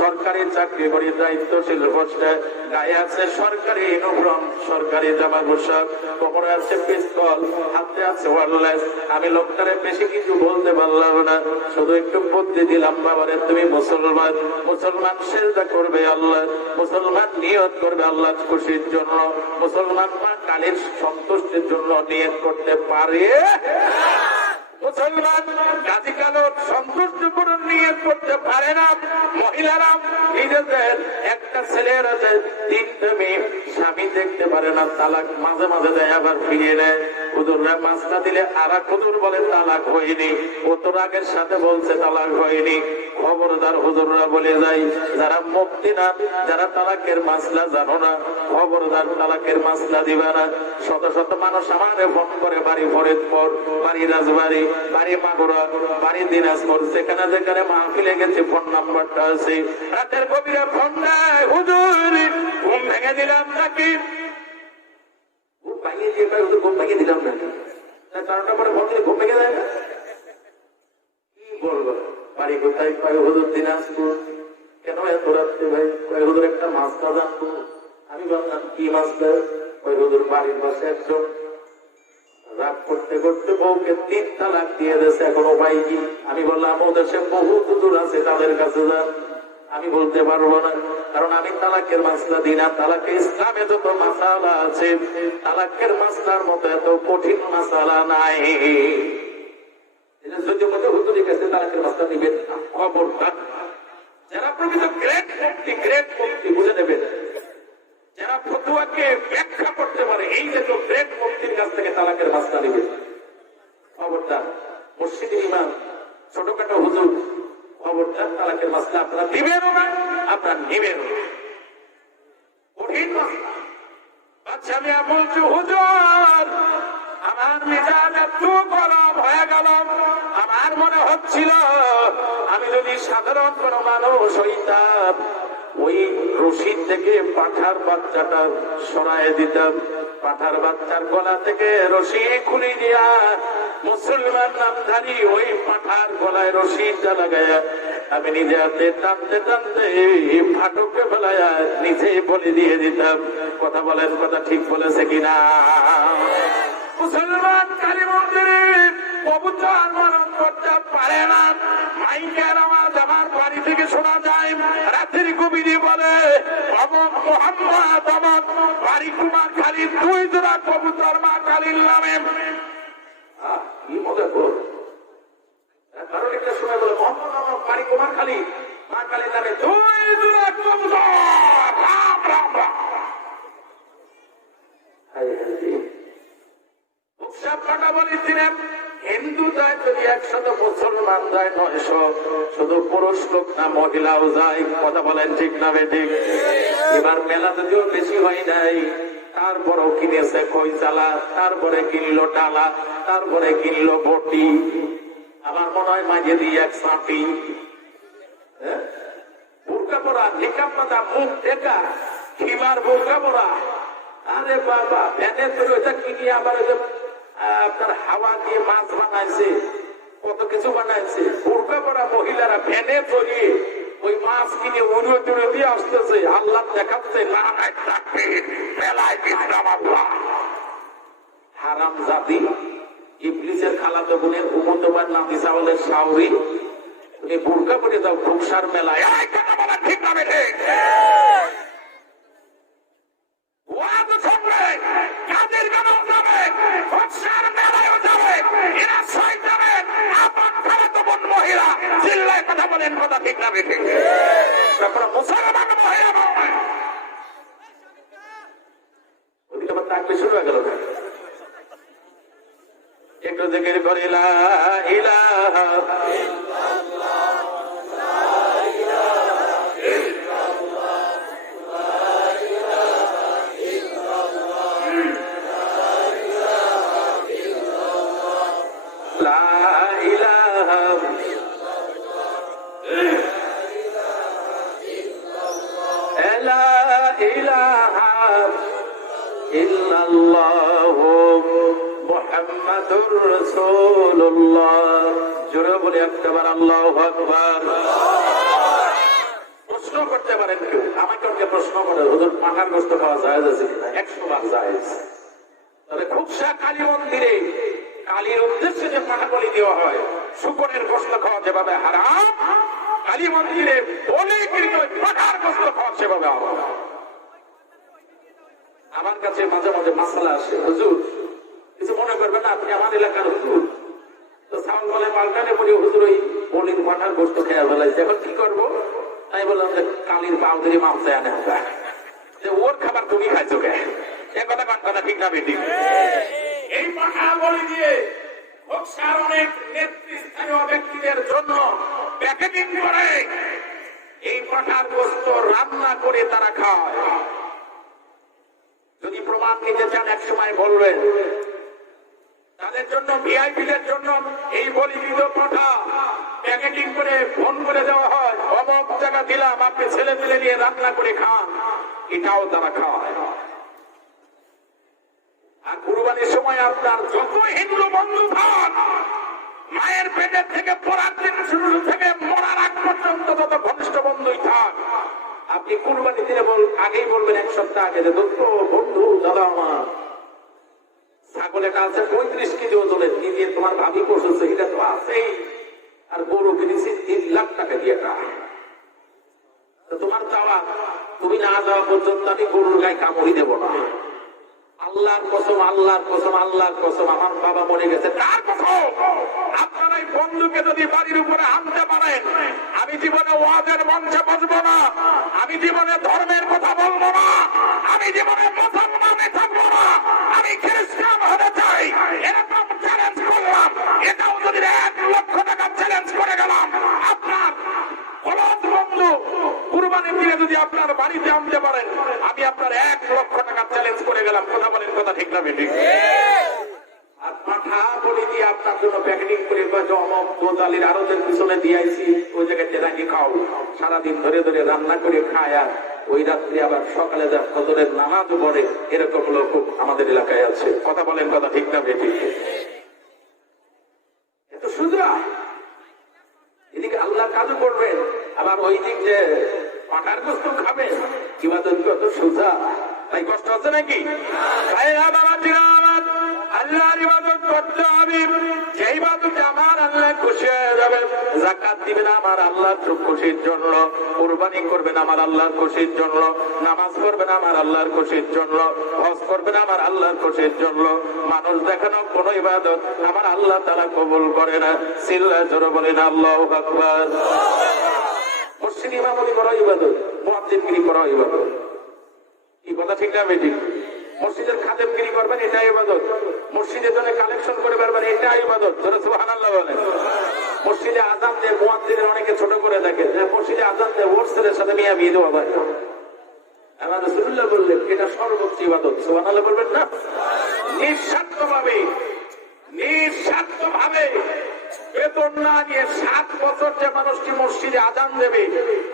সরকারি চাকরি করি, দায়িত্বশীল পোস্টে, গায়ে আছে সরকারি ইউনিফর্ম, সরকারি জামা পোশাক, কোমরে আছে পিস্তল, হাতে আছে ওয়ারলেস। আমি লোকটারে বেশি কিছু বলতে পারলাম না, শুধু একটু বুদ্ধি দিলাম, বাবারে তুমি মুসলমান, মুসলমান সেজদা করবে আল্লাহ, মুসলমান নিয়ত করবে আল্লাহ খুশির জন্য, মুসলমান মা কালীর সন্তুষ্টির জন্য নিয়ত করতে পারে, মুসলমান গাজী কালোর সন্তুষ্টি পূরণ নিয়ত করতে পারে না। মহিলারা নিজেদের একটা ছেলের আছে 3টা মেয়ে, স্বামী দেখতে পারে না, তালাক মাঝে মাঝে দেয় আবার ফিরিয়ে নেয়। হুজুররা মাসলা দিলে আর এক হুজুর বলে তালাক হয়নি, ও তো রাগের সাথে বলছে তালাক হয়নি। খবরদার হুজুররা বলে যায়, যারা মুফতি না, যারা তালাকের মাসলা জানো না, খবরদার তালাকের মাসলা দিবা না। শত শত মানুষ আমারে ফোন করে, বাড়ি ফরিদপুর, বাড়ি রাজবাড়ি, বাড়ি মাগুরা, বাড়ি দিনাজপুর, যেখানে যেখানে মাহফিলে গেছে ফোন নাম্বারটা আছে, রাতের গভীরে ফোন দেয়, হুজুর ঘুম ভেঙে দিলাম নাকি, ঘুম ভাঙিয়ে দিয়ে হুজুর ঘুম ভেঙে দিলাম নাকি, কারণটা পরে ফোন দিলে ঘুম ভেঙে যায় না, কি বলবো। বাড়ি কোথায়? কয় হুজুর দিনাজপুর। কেন এত রাত্রে ভাই? কয় হুজুর একটা মাছটা জানবো। আমি বললাম কি মাছটা? কয় হুজুর বাড়ির পাশে একজন রাগ করতে করতে বউকে 3 তালাক দিয়ে দিয়েছে, এখন উপায় কি? আমি বললাম ও দেশে বহু হুজুর আছে, তাদের কাছে যান। আমি বলতে পারবো না, কারণ আমি তালাকের মাসলা দিই না। তালাকে ইসলামে যত মাসালা আছে, তালাকের মাসলার মতো এত কঠিন মাসালা নাই। হুজুরের কাছে তালাকের মাসলা নিবেন না, খবরদার। যারা প্রকৃত গ্রেট মুফতি বুঝে নেবেন, যারা ফতুয়াকে ব্যাখ্যা করতে পারে, এই যে গ্রেট মুফতির কাছ থেকে তালাকের মাসলা নিবেন, খবরদার। মসজিদের ইমাম, ছোটখাটো হুজুর, খবরদার তালাকের মাসলা আপনারা দিবেনও না, আপনারা নিবেন। কঠিন মাসলা। আচ্ছা আমি বলছি হুজুর, আমার মেজাজ এত গরম হয়ে গেল, আমার মনে হচ্ছিল আমি যদি সাধারণ কোন মানুষ হইতাম, ওই রশিদ থেকে পাঠার বাচ্চাটা সরায় দিতাম, পাঠার বাচ্চার গলা থেকে রশি খুলে দিয়া মুসলমান নামধারী ওই পাঠার গলায় রশিদটা লাগাইয়া আমি নিজে হাতে টানতে টানতে ফাটককে ফেলাইয়া নিজেই বলে দিয়ে দিতাম। কথা বলেন, কথা ঠিক বলেছে কিনা? মুসলমান কালী মন্দিরে কবুতর মানন করতে পারে না, মাইকের আওয়াজ আমার বাড়ি থেকে শোনা যায়, রাতের কবিরি বলে অমক মোহাম্মদ অমক বাড়ি কুমার খালির 2 জোড়া কবুতর মা কালীর নামে। কি মজা কর, কারণ একটা সময় বলে মোহাম্মদ অমক বাড়ি কুমার খালি মা কালীর নামে 2 জোড়া কবুতর। রাম রাম রাম। হিন্দু যায় যদি 100, মুসলমান যায় 900, শুধু পুরুষ লোক না মহিলাও যায়। কথা বলেন ঠিক না বেঠিক? এবার মেলা যদিও বেশি হয় নাই, তারপরেও কিনেছে খই চালা, তারপরে কিনলো ডালা, তারপরে কিনলো বটি, আমার মনে হয় মাঝে দিয়ে 1 সাঁটি, বোরকা পরা, নিকাব পাতা, মুখ ঢেকা, খিমার বোরকা পরা। আরে বাবা, ভ্যানে তৈরি ওইটা কিনে আবার আপনার হাওয়া দিয়ে মাছ বানাইছে, কত কিছু বানাইছে। বোরকা পরা মহিলারা ভ্যানে তৈরি ওই মাছ কিনে উড়িয়ে তুড়ে দিয়ে আসতেছে, আল্লাহ দেখাচ্ছে না মেলায় বিশ্রাম আল্লাহ। হারাম জাতি, ইবলিসের খালাতো বোনের উমতবার নাতি চাওয়ালের শাওরি, তুমি বোরকা পরে যাও ঘুষার মেলায়। ঠিক না বেঠে? কথা বলেন, কথা ঠিক না বেঠে? মুসলমান থাকলে শুরু হয়ে গেল। একটু জিকির করি লা ইলাহা মুহাম্মাদুর রাসূলুল্লাহ। জোরে বলি একবার আল্লাহু আকবার। প্রশ্ন করতে পারেন কেউ, আমাকে অনেকে প্রশ্ন করে হুজুর পাঠার গোশত খাওয়া জায়েজ আছে কিনা? 100 বার জায়েজ। তবে খুবসা কালী মন্দিরে কালীর উদ্দেশ্যে যে পাঠা বলি দেওয়া হয়, শুকরের গোশত খাওয়া যেভাবে হারাম, কালী মন্দিরে বলি কিন্তু পাঠার গোশত খাওয়া সেভাবে হারাম। আমার কাছে মাঝে মাঝে মাসালা আসে, হুজুর কিছু মনে করবেন না, আপনি আমার এলাকার হুজুর, তো সাউন্ড বলে পাল্টালে বলি হুজুর ওই বলির পাঠার গোশত খেয়ে ফেলাইছে, এখন কি করবো? তাই বললাম যে কালীর পাও ধরে মাপ চায় না, ওর খাবার তুমি খাইছো কে? এ কথা কান কথা ঠিক না বেটি? এই পাঠা বলি দিয়ে বক্সার অনেক নেতৃস্থানীয় ব্যক্তিদের জন্য প্যাকেটিং করে এই পাঠার গোশত রান্না করে তারা খায়। যদি প্রমাণ নিতে চান এক সময় বলবেন। তাদের জন্য ভিআইপিদের জন্য এই বলিবিদ পাঠা প্যাকেটিং করে ফোন করে দেওয়া হয়, অমুক টাকা দিলাম আপনি ছেলে পেলে নিয়ে রান্না করে খান, এটাও তারা খাওয়ায়। আর কুরবানির সময় আপনার যত হিন্দু বন্ধু খান, মায়ের পেটের থেকে পড়ার দিন শুরু থেকে মরার আগ পর্যন্ত যত ঘনিষ্ঠ বন্ধুই থাক, আপনি কুরবানি দিলে আগেই বলবেন এক সপ্তাহ আগে যে দোস্ত বন্ধু দাদা আমার ছাগলের কাছে 35 কেজি ওজনের কি দিয়ে তোমার ভাবি পোষেছে, এটা তো আছেই, আর গরু কিনেছি 3 লাখ টাকা দিয়ে তোমার চাওয়া তুমি না যাওয়া পর্যন্ত আমি গরুর গায়ে কামড়ি দেব না। আল্লাহর কসম, আল্লাহর কসম, আল্লাহর কসম, আমার বাবা মরে গেছে তার কসম, আপনার এই বন্ধুকে যদি বাড়ির উপরে আনতে পারেন, আমি জীবনে ওয়াজের মঞ্চে বসবো না, আমি জীবনে ধর্মের কথা বলবো না, আমি জীবনে মুসলমানে থাকবো না, আমি খ্রিস্টান হতে চাই, এরকম চ্যালেঞ্জ করলাম। এটাও যদি 1 লক্ষ টাকা চ্যালেঞ্জ করে গেলাম, আপনার হলদ বন্ধু কুরবানির দিনে যদি আপনার বাড়িতে আনতে পারেন, আমি আপনার 1 লক্ষ টাকা চ্যালেঞ্জ করে গেলাম। কথা বলেন, কথা ঠিক না বেঠিক? আর পাঠা বলি দিয়ে আপনার জন্য প্যাকেটিং করে অমক গোদালির আরতের পিছনে দিয়েছি, ওই জায়গায় রাখি খাও, সারাদিন ধরে ধরে রান্না করে খায়, আর ওই রাত্রে আবার সকালে যা ফজরের নামাজ পড়ে, এরকম লোক আমাদের এলাকায় আছে। কথা বলেন, কথা ঠিক না বেঠিক? এত সুজা এদিকে আল্লাহ কাজও করবেন, আবার ওই দিক যে পাঠার গোস্ত খাবেন, ইবাদত কত সোজা, তাই কষ্ট আছে নাকি? আল্লাহর ইবাদত করতে হবে, যে ইবাদতে আমার আল্লাহ খুশি হয়ে যাবে। যাকাত দিবেন আমার আল্লাহর খুশির জন্য, কুরবানি করবেন আমার আল্লাহর খুশির জন্য, নামাজ পড়বেন আমার আল্লাহর খুশির জন্য, হজ করবেন আমার আল্লাহর খুশির জন্য। মানুষ দেখানো কোন ইবাদত আমার আল্লাহ তাআলা কবুল করে না। চিল্লায় জোরে বলেন আল্লাহু আকবার। মসজিদ ইমামতি করা ইবাদত, মুয়াজ্জিনগিরি করা ইবাদত, এই কথা ঠিক না বেঠিক? মসজিদের খাদেমগিরি করবেন, এটা ইবাদত। মসজিদের জন্য কালেকশন করে পারবেন, এটা ইবাদত। সুবহানাল্লাহ বলেন। মসজিদে আযান দিয়ে মুয়াজ্জিনের অনেকে ছোট করে দেখে, মসজিদে আযান দিয়ে ওয়ার্সের সাথে মিয়া বিয়ে দেওয়া হয়। আমার রাসূলুল্লাহ বললেন এটা সর্বোচ্চ ইবাদত। সুবহানাল্লাহ বলবেন না? নিঃস্বার্থভাবে, নিঃস্বার্থভাবে বেতন না নিয়ে 7 বছর যে মানুষটি মসজিদে আযান দেবে,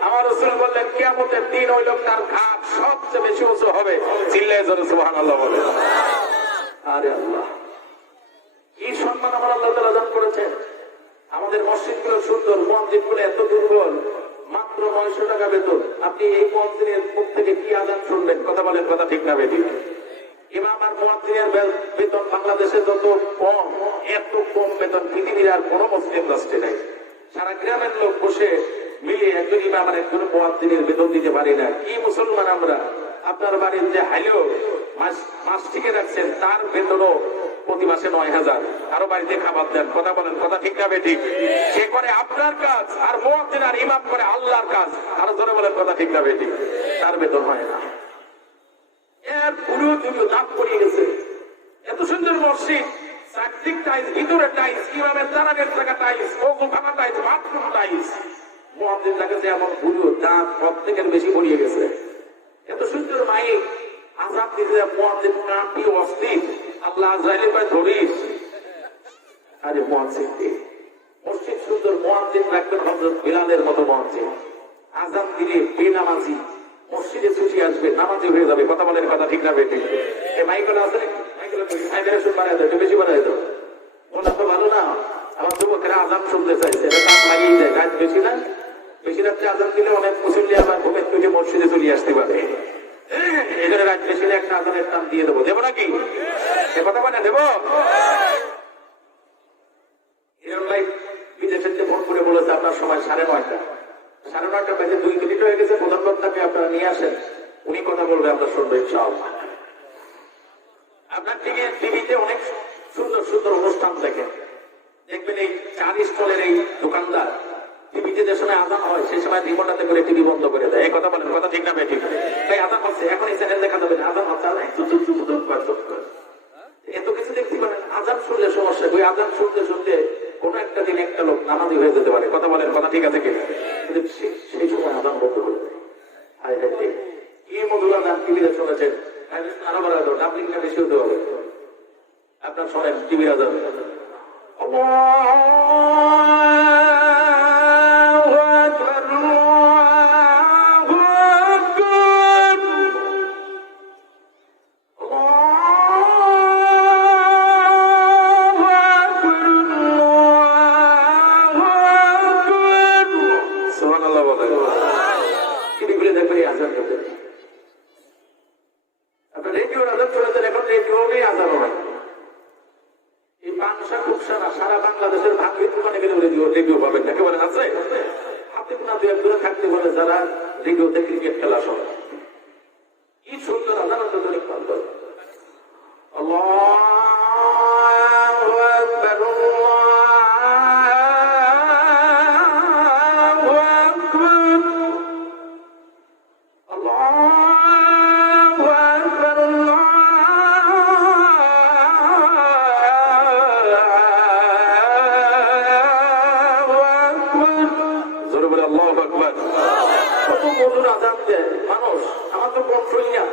আমার রাসূল বললেন কিয়ামতের দিন ওই লোকটার ঘাট সবচেয়ে বেশি উঁচু হবে। চিল্লায়ে জোরে সুবহানাল্লাহ বলে। আরে আল্লাহ, কি সম্মান আমার আল্লাহ তাআলা দান করেছেন। আমাদের মসজিদগুলো সুন্দর, মুয়াজ্জিনগুলো এত দুর্বল, মাত্র 900 টাকা বেতন। আপনি এই মুয়াজ্জিনের মুখ থেকে কি আযান শুনবেন? কথা বলেন, কথা ঠিক না বেঠিক? ইমাম আর মুয়াজ্জিনের বেতন বাংলাদেশে যত কম, এত কম বেতন পৃথিবীর আর কোন মুসলিম রাষ্ট্রে নাই। সারা গ্রামের লোক বসে মিলে একজন ইমাম আর একজন মুয়াজ্জিনের বেতন দিতে পারি না। কি মুসলমান আমরা? আপনার বাড়ির যে হাইলো মাস টিকে রাখছেন, তার বেতনও প্রতি মাসে 9000, আরো বাড়িতে খাবার দেন। কথা বলেন, কথা ঠিক না বেঠিক? সে করে আপনার কাজ, আর মুয়াজ্জিন আর ইমাম করে আল্লাহর কাজ। আরো জোরে বলেন, কথা ঠিক না বেঠিক? তার বেতন হয় না। এর পুরো দুটো দাম পড়িয়ে গেছে। এত সুন্দর মসজিদ, চারদিক টাইলস, ভিতরে টাইলস, ইমামের দাঁড়ানোর জায়গা টাইলস, ওযুখানা টাইলস, বাথরুম টাইলস। মুয়াজ্জিন লাগাছে এমন পুরো দাঁত প্রত্যেকের বেশি পড়িয়ে গেছে। এত সুন্দর মাইক, আযান দিতে মুয়াজ্জিন কাঁপি অস্থির। আল্লাহ আজরাইলের কয় ধরিস। আরে মুয়াজ্জিন মসজিদ সুন্দর, মুয়াজ্জিন রাখবেন হযরত বিলালের মতো মুয়াজ্জিন। আযান দিলে বেনামাজি মসজিদে ছুটি আসবে, নামাজি হয়ে যাবে। কথা বলেন, কথা ঠিক না বেঠিক? এই মাইকগুলো আছে, মাইকগুলো ভাইব্রেশন বাড়ায় দাও, একটু বেশি বাড়ায় দাও। ওটা তো ভালো না। আমার যুবকেরা আযান শুনতে চাইছে, এটা দাম লাগিয়ে যায়। রাত বেশি না, বেশি রাত্রে আযান দিলে অনেক মুসল্লি আবার ঘুমের থেকে মসজিদে চলে আসতে পারে। এই জন্য রাত বেশি একটা আযানের টান দিয়ে দেবো। দেবো নাকি? এ কথা মানে দেবো? বিদেশের যে ফোন করে বলেছে আপনার সময় 9:30। 9:30 বাজে 2 মিনিট হয়ে গেছে। প্রধান বক্তাকে আপনারা নিয়ে আসেন, উনি কথা বলবে, আমরা শুনবো ইনশাআল্লাহ। আপনার থেকে টিভিতে অনেক সুন্দর সুন্দর অনুষ্ঠান দেখেন, দেখবেন এই 4 স্টলের এই দোকানদার টিভিতে যে সময় আযান হয় সেই সময় রিমোটটাতে করে টিভি বন্ধ করে দেয়। এই কথা বলেন, কথা ঠিক না বেঠিক? তাই আযান হচ্ছে, এখন এই চ্যানেল দেখা যাবে না, আযান হচ্ছে, এত কিছু দেখতে পারেন সমস্যা, ওই আজান শুনতে শুনতে কোনো একটা দিন একটা লোক নামাজি হয়ে যেতে পারে। কথা বলেন, কথা ঠিক আছে কিনা? কিন্তু সেই সময় আজান বন্ধ করে দেয়। হায় হায়, কি মধুর আজান টিভিতে শুনেছেন, আরো বলা হতো ডাবলিংটা বেশি হতে হবে। আপনার শোনেন টিভির আজান, সারা বাংলাদেশের ভাগ্যের দোকানে গেলে রেডিও পাবেন না। কেবল আছে হাতে কোনা দু একজনে থাকতে বলে যারা রেডিওতে ক্রিকেট খেলা শোনে। কি সুন্দর আজান মানুষ আমার তো কন্ট্রোল না।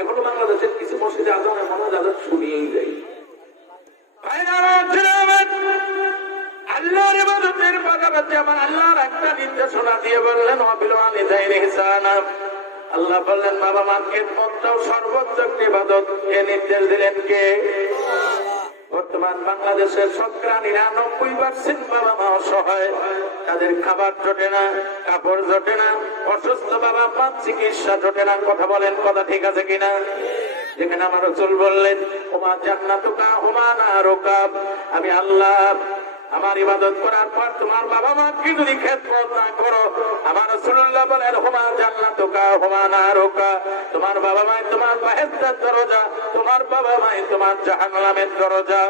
এখনো বাংলাদেশের কিছু মসজিদে আজান মনে হয় আজান শুনিয়েই যায়। আল্লাহর ইবাদতের পাশাপাশি আমার আল্লাহর একটা নির্দেশনা দিয়ে বললেন আল্লাহ বললেন বাবা মার খেদমতটাও সর্বোচ্চ ইবাদত। এ নির্দেশ দিলেন কে? বর্তমান বাংলাদেশের শতকরা ৯৯% বাবা মা অসহায়, তাদের খাবার জোটে না, কাপড় জোটে না, অসুস্থ বাবা মা চিকিৎসা জোটে না। কথা বলেন, কথা ঠিক আছে কিনা? যেখানে আমার রাসূল বললেন ওমা জান্নাতুকা ওমা নারুকা, আমি আল্লাহ আমার ইবাদত করার পর তোমার বাবা মা কি যদি খেদমত না করো, আমার রাসূলুল্লাহ বলেন হুমা জান্নাতুকা হুমা নারুকা, তোমার বাবা মা তোমার বাহিরের দরজা, তোমার বাবা মা তোমার জাহান্নামের দরজা।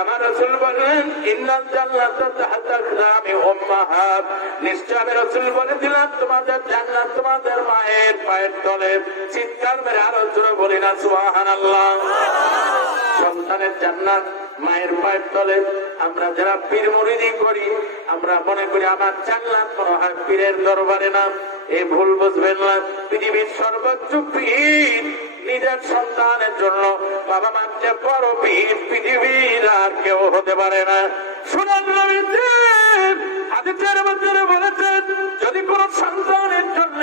আমার রাসূল বলেন ইন্নাল জান্নাতা তাহতা আকদামি উম্মাহাত, নিশ্চয় আমি রাসূল বলে দিলাম তোমাদের জান্নাত তোমাদের মায়ের পায়ের তলে। চিৎকার মেরে আরো জোরে বলি না সুবহানাল্লাহ। সন্তানের জান্নাত মায়ের পায়ের তলে। আমরা যারা পীর মুরিদি করি আমরা মনে করি আমার জান্নাত মনে হয় পীরের দরবারে না। এই ভুল বুঝবেন না। পৃথিবীর সর্বোচ্চ পীর নিজের সন্তানের জন্য বাবা মাকে বড় পীর পৃথিবীর আর কেউ হতে পারে না। শুনুন নবীজি হাদিসের মধ্যে বলেছেন যদি কোন সন্তানের জন্য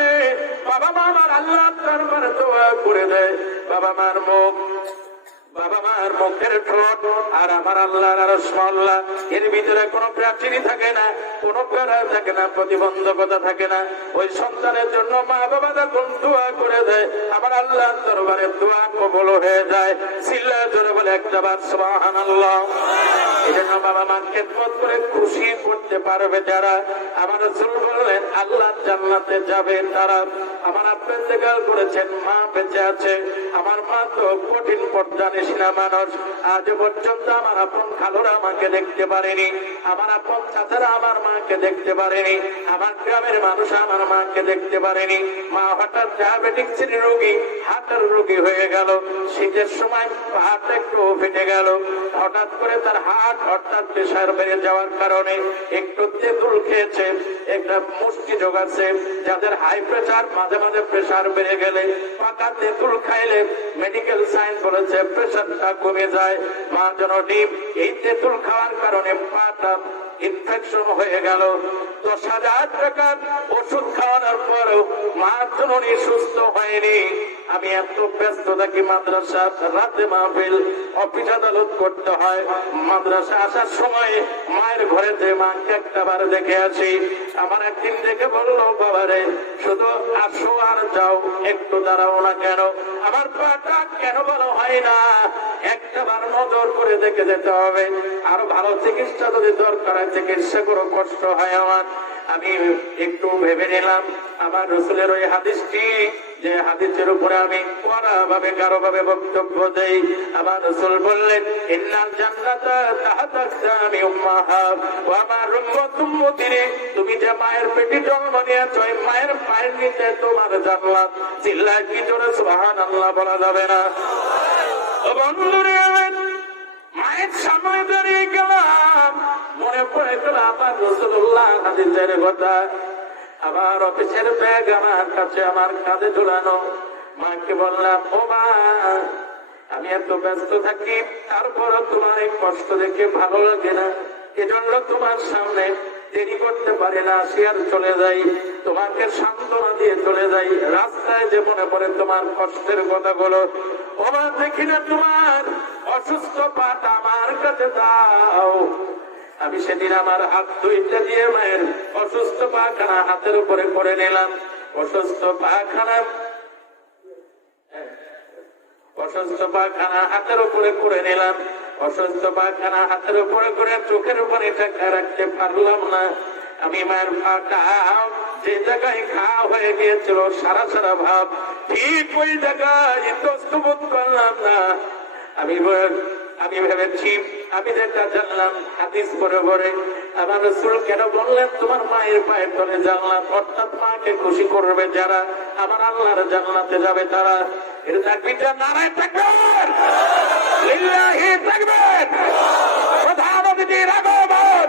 বাবা মা আমার আল্লাহর দরবারে দোয়া করে দেয়, বাবা মার মুখ, বাবা মার মুখের ঠোঁট আর আমার আল্লাহর আরশ আল্লাহ, এর ভিতরে কোনো প্রাচীরি থাকে না, কোনো প্যারা থাকে না, প্রতিবন্ধকতা থাকে না। ওই সন্তানের জন্য মা বাবা যখন দোয়া করে দেয় আমার আল্লাহর দরবারে দোয়া কবুল হয়ে যায়। চিল্লায় জোরে বলে একবার সুবহানাল্লাহ। এজন্য বাবা মা খেদমত করে খুশি করতে পারবে যারা, আমার রাসূল বললেন আল্লাহর জান্নাতে যাবে তারা। আমার আপনি ইন্তেকাল করেছেন, মা বেঁচে আছে। আমার মা তো কঠিন পর্যানিসীনা মানুষ, আজ পর্যন্ত আমার আপন খালুরা আমাকে দেখতে পারেনি, আমার আপন চাচারা আমার মাকে দেখতে পারেনি, আমার গ্রামের মানুষ আমার মাকে দেখতে পারেনি। মা হঠাৎ ডায়াবেটিক্স রোগী, হার্টের রোগী হয়ে গেল। শীতের সময় হার্ট একটু ফেটে গেল, হঠাৎ করে তার হার্ট অর্থাৎ প্রেসার বেড়ে যাওয়ার কারণে একটু তেঁতুল খেয়েছে, একটা মুষ্টি যোগাচ্ছে। যাদের হাই প্রেসার, মাঝে মাঝে প্রেসার বেড়ে গেলে পাকা তেঁতুল খাইলে মেডিকেল সায়েন্স বলেছে প্রেসারটা কমে যায়। মা যেন ডিম এই তেঁতুল খাওয়ার কারণে পাটা ইনফেকশন হয়ে গেল। 10,000 টাকার ওষুধ খাওয়ানোর পরেও মা জননী সুস্থ হয়নি। আমি এত ব্যস্ত থাকি, মাদ্রাসা রাতে মাহফিল, অফিস আদালত করতে হয়, মাদ্রাসা আসার সময় মায়ের ঘরে যে মাকে একটাবার দেখে আসি। আমার একদিন দেখে বললো বাবারে শুধু আসো আর যাও, একটু দাঁড়াও না কেন? আমার পাটা কেন ভালো হয় না? একটাবার নজর করে দেখে যেতে হবে। আরো ভালো চিকিৎসা যদি দরকার হয় চিকিৎসা করো, কষ্ট হয় আমার। আমি একটু ভেবে নিলাম আমার রাসূলের ওই হাদিসটি, যে হাদিসের উপরে আমি কড়া ভাবে গাঢ় ভাবে বক্তব্য দেই। আমার রাসূল বললেন ইন্নাল জান্নাতা তাহতা আকদামি উম্মাহাত, ও আমার উম্মতি, তুমি যে মায়ের পেটে জন্ম নিয়েছো ওই মায়ের পায়ের নিচে তোমার জান্নাত। চিল্লায় কি জোরে সুবহানাল্লাহ বলা যাবে না? ও বন্ধুরে মায়ের সামনে দাঁড়িয়ে গেলাম, মনে পড়ে গেল আমার রাসূলুল্লাহ হাদিসের কথা। আমার অফিসের ব্যাগ আমার কাছে, আমার কাঁধে ঝুলানো। মাকে বললাম, ও মা, আমি এত ব্যস্ত থাকি, তারপরও তোমার এই কষ্ট দেখে ভালো লাগে না, এজন্য তোমার সামনে দেরি করতে পারি না, আসি আর চলে যাই, তোমাকে সান্ত্বনা দিয়ে চলে যাই। রাস্তায় যে মনে পড়ে তোমার কষ্টের কথাগুলো। ও মা, দেখি না তোমার অসুস্থ পাটা আমার কাছে দাও। আমি সেদিন আমার হাত দুইটা দিয়ে মায়ের অসুস্থ পাখানা হাতের উপরে করে নিলাম। অসুস্থ পাখানা হাতের উপরে করে নিলাম। অসুস্থ পাখানা হাতের উপরে করে চোখের উপরে টাকা রাখতে পারলাম না। আমি মায়ের পাটা যে জায়গায় ঘা হয়ে গিয়েছিল সারা সারা ভাব, ঠিক ওই জায়গায় বোধ করলাম না। আমি ভেবেছি, আমি যেটা জানলাম হাদিস পড়ে পড়ে, আমার রাসূল কেন বললেন তোমার মায়ের পায়ের তলে জানলাম, অর্থাৎ মাকে খুশি করবে যারা, আমার আল্লাহর জান্নাতে যাবে তারা। এর তাকবীরটা নারায়ে তাকবীর, লিল্লাহি তাকবীর, প্রধান অতিথির আগমন,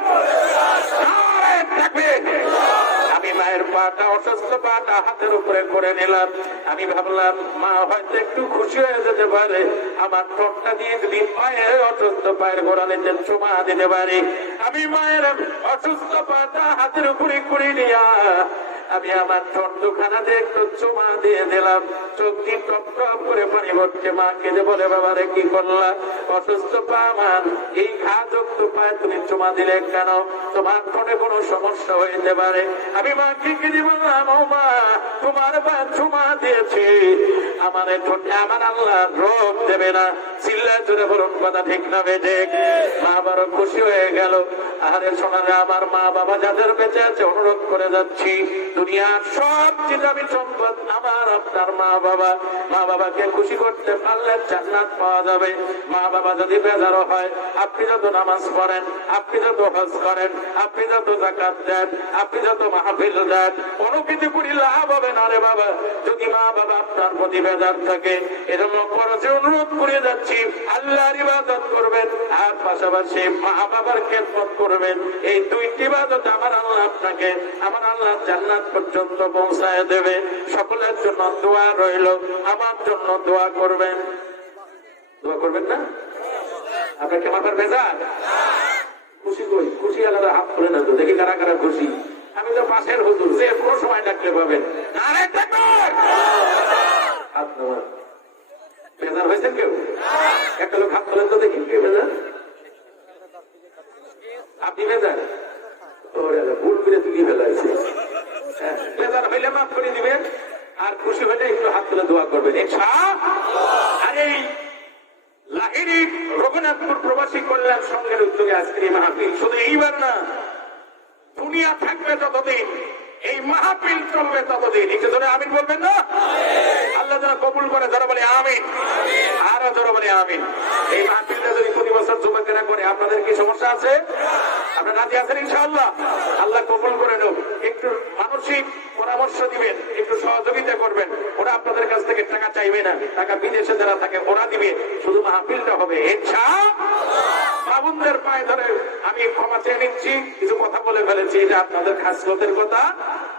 নারায়ে তাকবীর। আমি মায়ের পাটা, অসুস্থ পাটা হাতের উপরে করে নিলাম। আমি ভাবলাম মা হয়তো একটু খুশি হয়ে যেতে পারে, আমার ঠোঁটটা দিয়ে যদি মায়ের অসুস্থ পায়ের গোড়ালিতে চুমা দিতে পারি। আমি মায়ের অসুস্থ পাটা হাতের উপরে করে নিয়া আমি আমার ঠোঁট দুখানাতে একটু চুমা দিয়ে দিলাম। চোখ দিয়ে টপ টপ করে পানি ভরছে। মা কেঁদে বলে, বাবা রে কি করলা? অসুস্থ পা আমার, এই ঘা যুক্ত পায়ে তুমি চুমা দিলে কেন? তোমার ঠোঁটে কোনো সমস্যা হইতে পারে। আমি মাকে কেঁদে বললাম, ও মা, তোমার পা চুমা দিয়েছে, আমার ঠোঁটে আমার আল্লাহ রোগ দেবে না। চিল্লায় জোরে বলুন, কথা ঠিক না বেঠে? মা বড় খুশি হয়ে গেল। আরে শোনালে, আমার মা বাবা যাদের বেঁচে আছে, অনুরোধ করে যাচ্ছি, দুনিয়ার সবচেয়ে দামি সম্পদ আমার আপনার মা বাবা। মা বাবাকে খুশি করতে পারলে জান্নাত পাওয়া যাবে। মা বাবা যদি বেজারও হয়, আপনি যত নামাজ পড়েন, আপনি যত হজ করেন, আপনি যত যাকাত দেন, আপনি যত মাহফিল দেন, কোনো কিছু করি লাভ হবে না রে বাবা, যদি মা বাবা আপনার প্রতি বেজার থাকে। এজন্য পরশে অনুরোধ করে যাচ্ছি, আল্লাহর ইবাদত করবেন আর পাশাপাশি মা বাবার খেদমত করবেন। এই দুইটি ইবাদত আমার আল্লাহ আপনাকে, আমার আল্লাহ জান্নাত পর্যন্ত পৌঁছায় দেবে। সকলের জন্য দোয়া রইল, আমার জন্য দোয়া করবেন। দোয়া করবেন না? আপনার কি মাথার বেজার? খুশি কই? খুশি আলাদা হাত তুলে না তো, দেখি কারা কারা খুশি। আমি তো পাশের হুজুর, যে কোনো সময় ডাকলে পাবেন। নারায়ে তাকবীর, হাত নামান। বেজার হয়েছেন কেউ? একটা লোক হাত তোলেন তো দেখি, কে বেজার? আপনি বেজার? ভুল করে তুলি ফেলাইছে। বেজার হইলে মাফ করে দিবেন, আর খুশি হইলে একটু হাত তুলে দোয়া করবেন। আর এই লাহিড়ী রঘুনাথপুর প্রবাসী কল্যাণ সংঘের উদ্যোগে আজকের এই মাহফিল শুধু এইবার না, দুনিয়া থাকবে ততদিন, এই মাহফিল চলবে ততদিন। একটু ধরে আমিন বলবেন না? আল্লাহ যেন কবুল করে, যারা বলে আমিন, আরো যারা বলে আমিন। এই মাহফিলটা যদি প্রতি বছর যুবকেরা করে, আপনাদের কি সমস্যা আছে? আপনারা রাজি আছেন ইনশাআল্লাহ? আল্লাহ কবুল করে নেব। একটু মানসিক পরামর্শ দিবেন, একটু সহযোগিতা করবেন। ওরা আপনাদের কাছ থেকে টাকা চাইবে না, টাকা বিদেশে যারা থাকে ওরা দিবে, শুধু মাহফিলটা হবে বাবুনদের পায়ে ধরে আমি ক্ষমা চেয়ে নিচ্ছি, কিছু কথা বলে ফেলেছি, এটা আপনাদের খাসলতের কথা।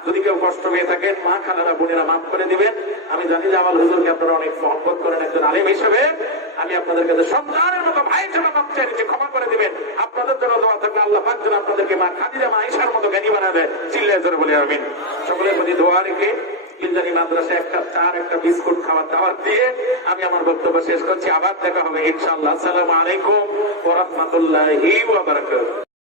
যদি কেউ কষ্ট পেয়ে থাকেন, মা খালারা বোনেরা মাফ করে দিবেন। আমি জানি যে আমার হুজুরকে আপনারা অনেক মহব্বত করেন, একজন আলেম হিসেবে আমি আপনাদের কাছে সন্তানের মতো, ভাই হিসেবে মাফ চেয়ে নিচ্ছি, ক্ষমা করে দিবেন। আপনাদের জন্য দোয়া থাকবে, আল্লাহ পাক যেন আপনাদেরকে মা খাদিজা মা আয়েশার মতো জ্ঞানী বানাবে। চিল্লায় জোরে বলি আমিন। সকলের প্রতি দোয়া রেখে ইলজারি মাদ্রাসায় একটা চার, একটা বিস্কুট খাওয়ার দাওয়াত দিয়ে আমি আমার বক্তব্য শেষ করছি। আবার দেখা হবে ইনশাআল্লাহ। আসসালামু আলাইকুম ওয়া রাহমাতুল্লাহি ওয়া বারাকাতুহু।